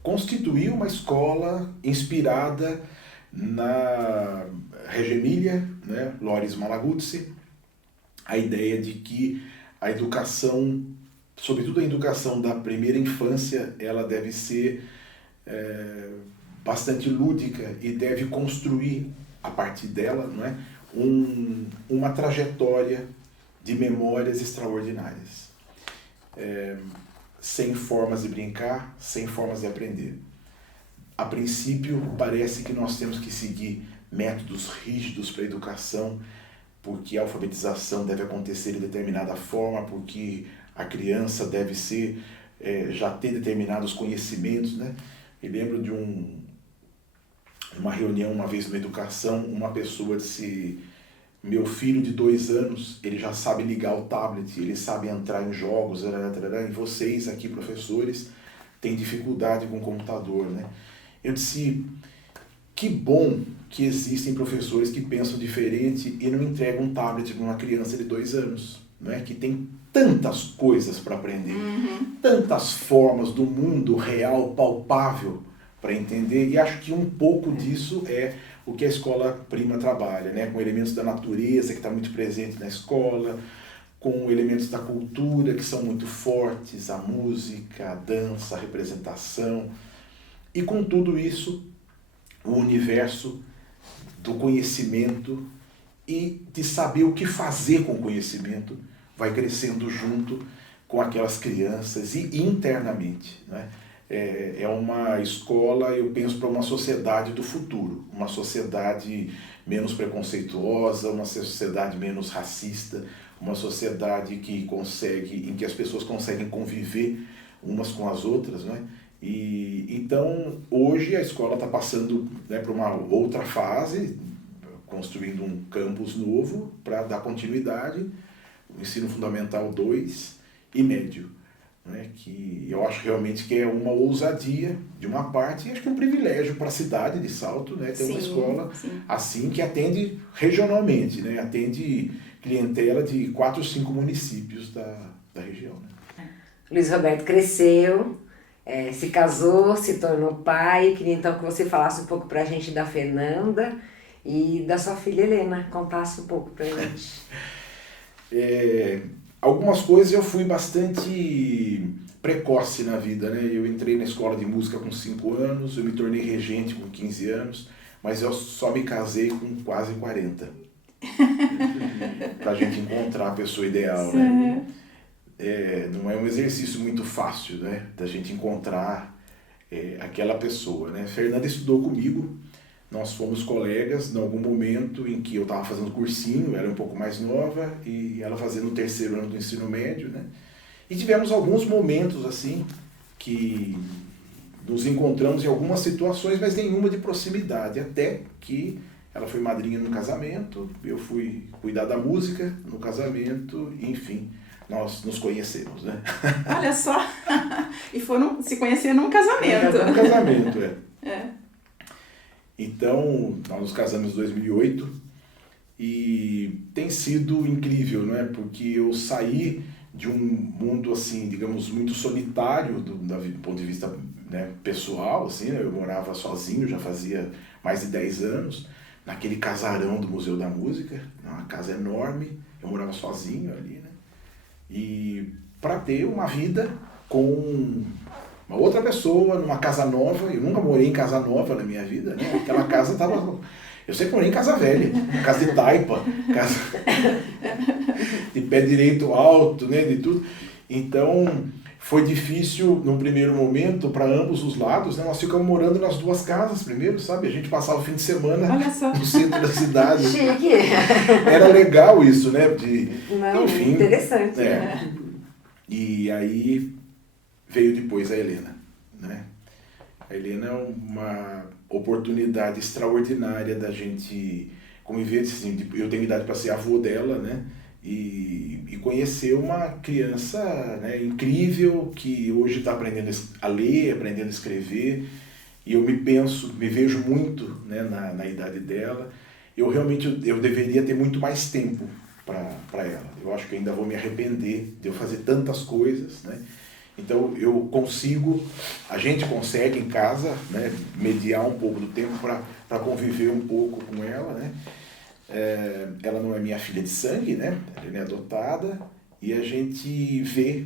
constituir uma escola inspirada na Reggio Emilia, né? Loris Malaguzzi, a ideia de que a educação, sobretudo a educação da primeira infância, ela deve ser bastante lúdica e deve construir, a partir dela, não é? Uma trajetória de memórias extraordinárias. Sem formas de brincar, sem formas de aprender. A princípio, parece que nós temos que seguir métodos rígidos para a educação, porque a alfabetização deve acontecer de determinada forma, porque a criança deve ser, já ter determinados conhecimentos, né? Eu lembro de uma reunião uma vez na educação, uma pessoa disse: meu filho de 2 anos, ele já sabe ligar o tablet, ele sabe entrar em jogos, e vocês aqui, professores, têm dificuldade com o computador, né? Eu disse, que bom que existem professores que pensam diferente e não entregam um tablet para uma criança de 2 anos, né? Que tem tantas coisas para aprender, tantas formas do mundo real, palpável, para entender, e acho que um pouco disso é o que a Escola Prima trabalha, né? Com elementos da natureza, que está muito presente na escola, com elementos da cultura, que são muito fortes, a música, a dança, a representação, e com tudo isso, o universo do conhecimento e de saber o que fazer com o conhecimento vai crescendo junto com aquelas crianças e internamente, né? É uma escola, eu penso, para uma sociedade do futuro, uma sociedade menos preconceituosa, uma sociedade menos racista, uma sociedade em que as pessoas conseguem conviver umas com as outras, né? E então hoje a escola está passando, né, para uma outra fase, construindo um campus novo para dar continuidade, o ensino fundamental 2 e médio. Né, que eu acho realmente que é uma ousadia de uma parte e acho que é um privilégio para a cidade de Salto, né, ter uma escola assim que atende regionalmente, né, atende clientela de 4 ou 5 municípios da região. Né. Luiz Roberto cresceu, se casou, se tornou pai. Queria então que você falasse um pouco para a gente da Fernanda e da sua filha Helena, contasse um pouco para a gente. Algumas coisas eu fui bastante precoce na vida, né? Eu entrei na escola de música com 5 anos, eu me tornei regente com 15 anos, mas eu só me casei com quase 40. Pra gente encontrar a pessoa ideal, né? não é um exercício muito fácil, né, da gente encontrar aquela pessoa, né? Fernanda estudou comigo, nós fomos colegas em algum momento em que eu estava fazendo cursinho, ela é um pouco mais nova, e ela fazendo o 3º ano do ensino médio, né? E tivemos alguns momentos assim, que nos encontramos em algumas situações, mas nenhuma de proximidade, até que ela foi madrinha no casamento, eu fui cuidar da música no casamento, enfim, nós nos conhecemos, né? Olha só, e foram se conhecer num casamento. No casamento, É. Então, nós nos casamos em 2008 e tem sido incrível, não é? Porque eu saí de um mundo, assim, digamos, muito solitário do ponto de vista, né, pessoal, assim, né? Eu morava sozinho, já fazia mais de 10 anos, naquele casarão do Museu da Música, uma casa enorme, eu morava sozinho ali, né? E para ter uma vida com uma outra pessoa, numa casa nova, eu nunca morei em casa nova na minha vida, né? Aquela casa tava... Eu sempre morei em casa velha, casa de taipa, casa de pé direito alto, né, de tudo. Então, foi difícil num primeiro momento para ambos os lados, né? Nós ficamos morando nas 2 casas primeiro, sabe? A gente passava o fim de semana no centro da cidade. Chique! Era legal isso, né? Não, enfim, interessante. E aí veio depois a Helena, né? A Helena é uma oportunidade extraordinária da gente conviver, assim, eu tenho idade para ser avô dela, né? E conhecer uma criança, né, incrível, que hoje está aprendendo a ler, aprendendo a escrever, e eu me vejo muito, né, na idade dela. Eu deveria ter muito mais tempo para ela. Eu acho que ainda vou me arrepender de eu fazer tantas coisas, né? Então a gente consegue em casa, né, mediar um pouco do tempo para conviver um pouco com ela, né? Ela não é minha filha de sangue, né? Ela é adotada, e a gente vê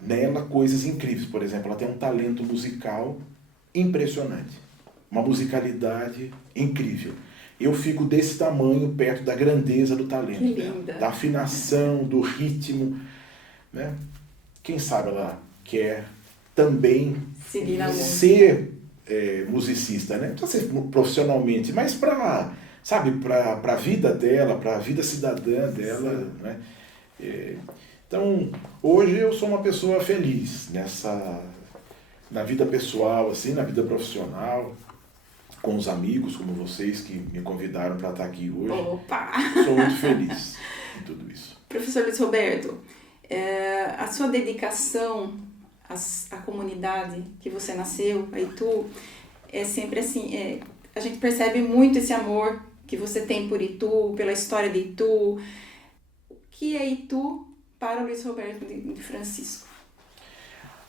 nela coisas incríveis. Por exemplo, ela tem um talento musical impressionante, uma musicalidade incrível. Eu fico desse tamanho perto da grandeza do talento dela, da afinação, do ritmo, né? Quem sabe ela quer também ser musicista, né? Não precisa ser profissionalmente, mas para a vida dela, para a vida cidadã dela, né? Então, hoje eu sou uma pessoa feliz na vida pessoal, assim, na vida profissional, com os amigos como vocês que me convidaram para estar aqui hoje. Opa! Sou muito feliz em tudo isso. Professor Luiz Roberto, a sua dedicação à comunidade que você nasceu, a Itu, é sempre assim, a gente percebe muito esse amor que você tem por Itu, pela história de Itu. O que é Itu para o Luiz Roberto de Francisco?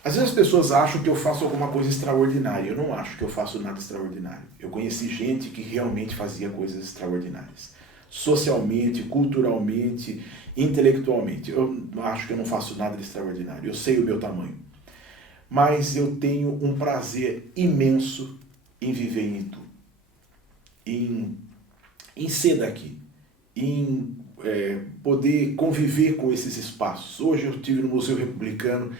Às vezes as pessoas acham que eu faço alguma coisa extraordinária. Eu não acho que eu faço nada extraordinário. Eu conheci gente que realmente fazia coisas extraordinárias. Socialmente, culturalmente, intelectualmente. Eu acho que eu não faço nada de extraordinário. Eu sei o meu tamanho. Mas eu tenho um prazer imenso em viver em Itu. Em ser daqui. Em poder conviver com esses espaços. Hoje eu estive no Museu Republicano.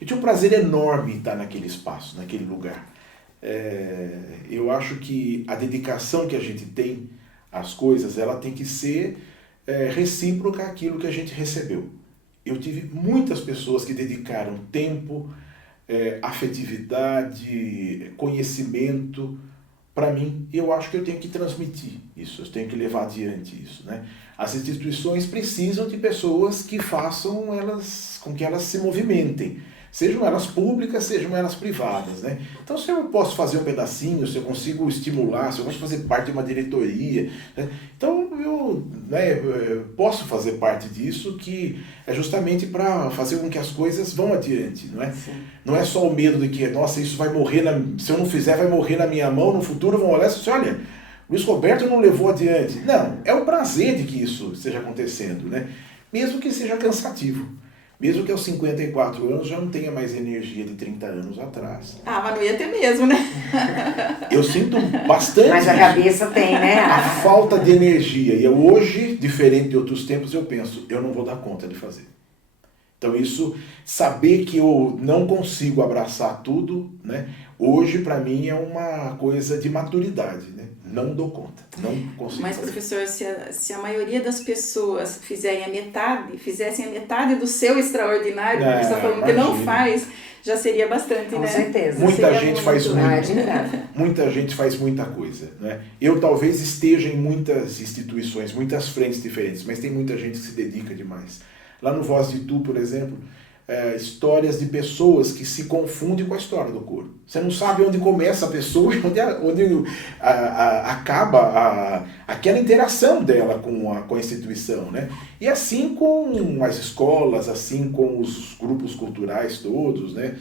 Eu tinha um prazer enorme em estar naquele espaço, naquele lugar. Eu acho que a dedicação que a gente tem às coisas, ela tem que ser recíproca àquilo que a gente recebeu. Eu tive muitas pessoas que dedicaram tempo, afetividade, conhecimento para mim, e eu acho que eu tenho que transmitir isso, eu tenho que levar adiante isso, né? As instituições precisam de pessoas que façam com que elas se movimentem. Sejam elas públicas, sejam elas privadas, né? Então, se eu posso fazer um pedacinho, se eu consigo estimular, se eu posso fazer parte de uma diretoria, né? Então eu posso fazer parte disso, que é justamente para fazer com que as coisas vão adiante, não é? Sim. Não é só o medo de que, nossa, isso vai morrer, se eu não fizer, vai morrer na minha mão, no futuro vão olhar e dizer, olha, Luiz Roberto não levou adiante. Não, é o prazer de que isso esteja acontecendo, né? Mesmo que seja cansativo. Mesmo que aos 54 anos já não tenha mais energia de 30 anos atrás. Ah, mas não ia ter mesmo, né? Eu sinto bastante. Mas a cabeça tem, né? A falta de energia. E hoje, diferente de outros tempos, eu penso, eu não vou dar conta de fazer. Então isso, saber que eu não consigo abraçar tudo, né? Hoje para mim é uma coisa de maturidade, né? Não dou conta, não consigo. Mas, fazer. professor, se a maioria das pessoas fizessem a metade do seu extraordinário, que você está falando que não faz, já seria bastante, Com né? certeza. Muita gente faz Não, é admirável. muita gente faz muita coisa, né? Eu talvez esteja em muitas instituições, muitas frentes diferentes, mas tem muita gente que se dedica demais. Lá no Voz de Tu, por exemplo, histórias de pessoas que se confundem com a história do coro. Você não sabe onde começa a pessoa e onde acaba aquela interação dela com a instituição, né? E assim com as escolas, assim com os grupos culturais todos, né?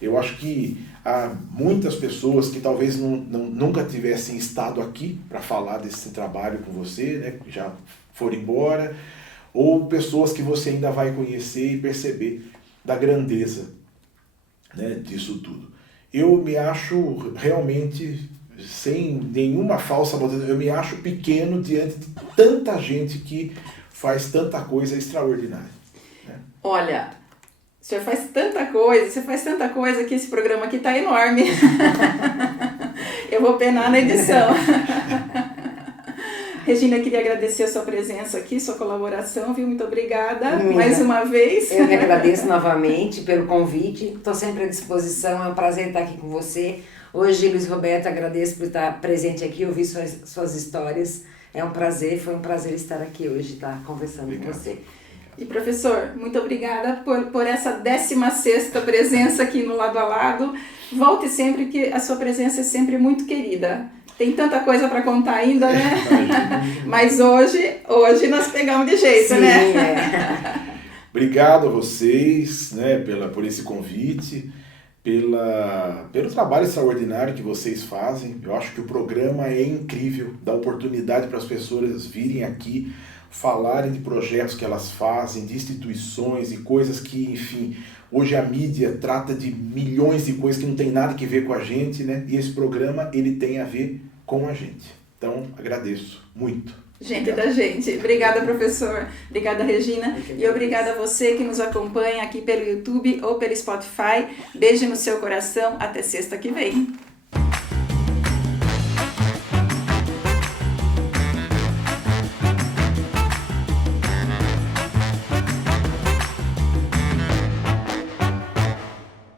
Eu acho que há muitas pessoas que talvez nunca tivessem estado aqui para falar desse trabalho com você, né? Já foram embora, ou pessoas que você ainda vai conhecer e perceber da grandeza, né, disso tudo. Eu me acho realmente, sem nenhuma falsa modéstia, eu me acho pequeno diante de tanta gente que faz tanta coisa extraordinária. Né? Olha, o senhor faz tanta coisa, você faz tanta coisa que esse programa aqui está enorme. Eu vou penar na edição. Regina, queria agradecer a sua presença aqui, sua colaboração, viu? Muito obrigada mais uma vez. Eu que agradeço novamente pelo convite, estou sempre à disposição, é um prazer estar aqui com você. Hoje, Luiz Roberto, agradeço por estar presente aqui, ouvir suas histórias. Foi um prazer estar aqui hoje, estar conversando com você. E professor, muito obrigada por essa 16ª presença aqui no Lado a Lado. Volte sempre, que a sua presença é sempre muito querida. Tem tanta coisa para contar ainda, né? Mas hoje nós pegamos de jeito, sim, né? É. Obrigado a vocês, né, por esse convite, pelo trabalho extraordinário que vocês fazem. Eu acho que o programa é incrível, dá oportunidade para as pessoas virem aqui, falarem de projetos que elas fazem, de instituições e coisas que, enfim, hoje a mídia trata de milhões de coisas que não tem nada que ver com a gente, né? E esse programa, ele tem a ver com a gente. Então, agradeço muito. Gente da gente. Obrigada, professor. Obrigada, Regina. E obrigada a você que nos acompanha aqui pelo YouTube ou pelo Spotify. Beijo no seu coração. Até sexta que vem.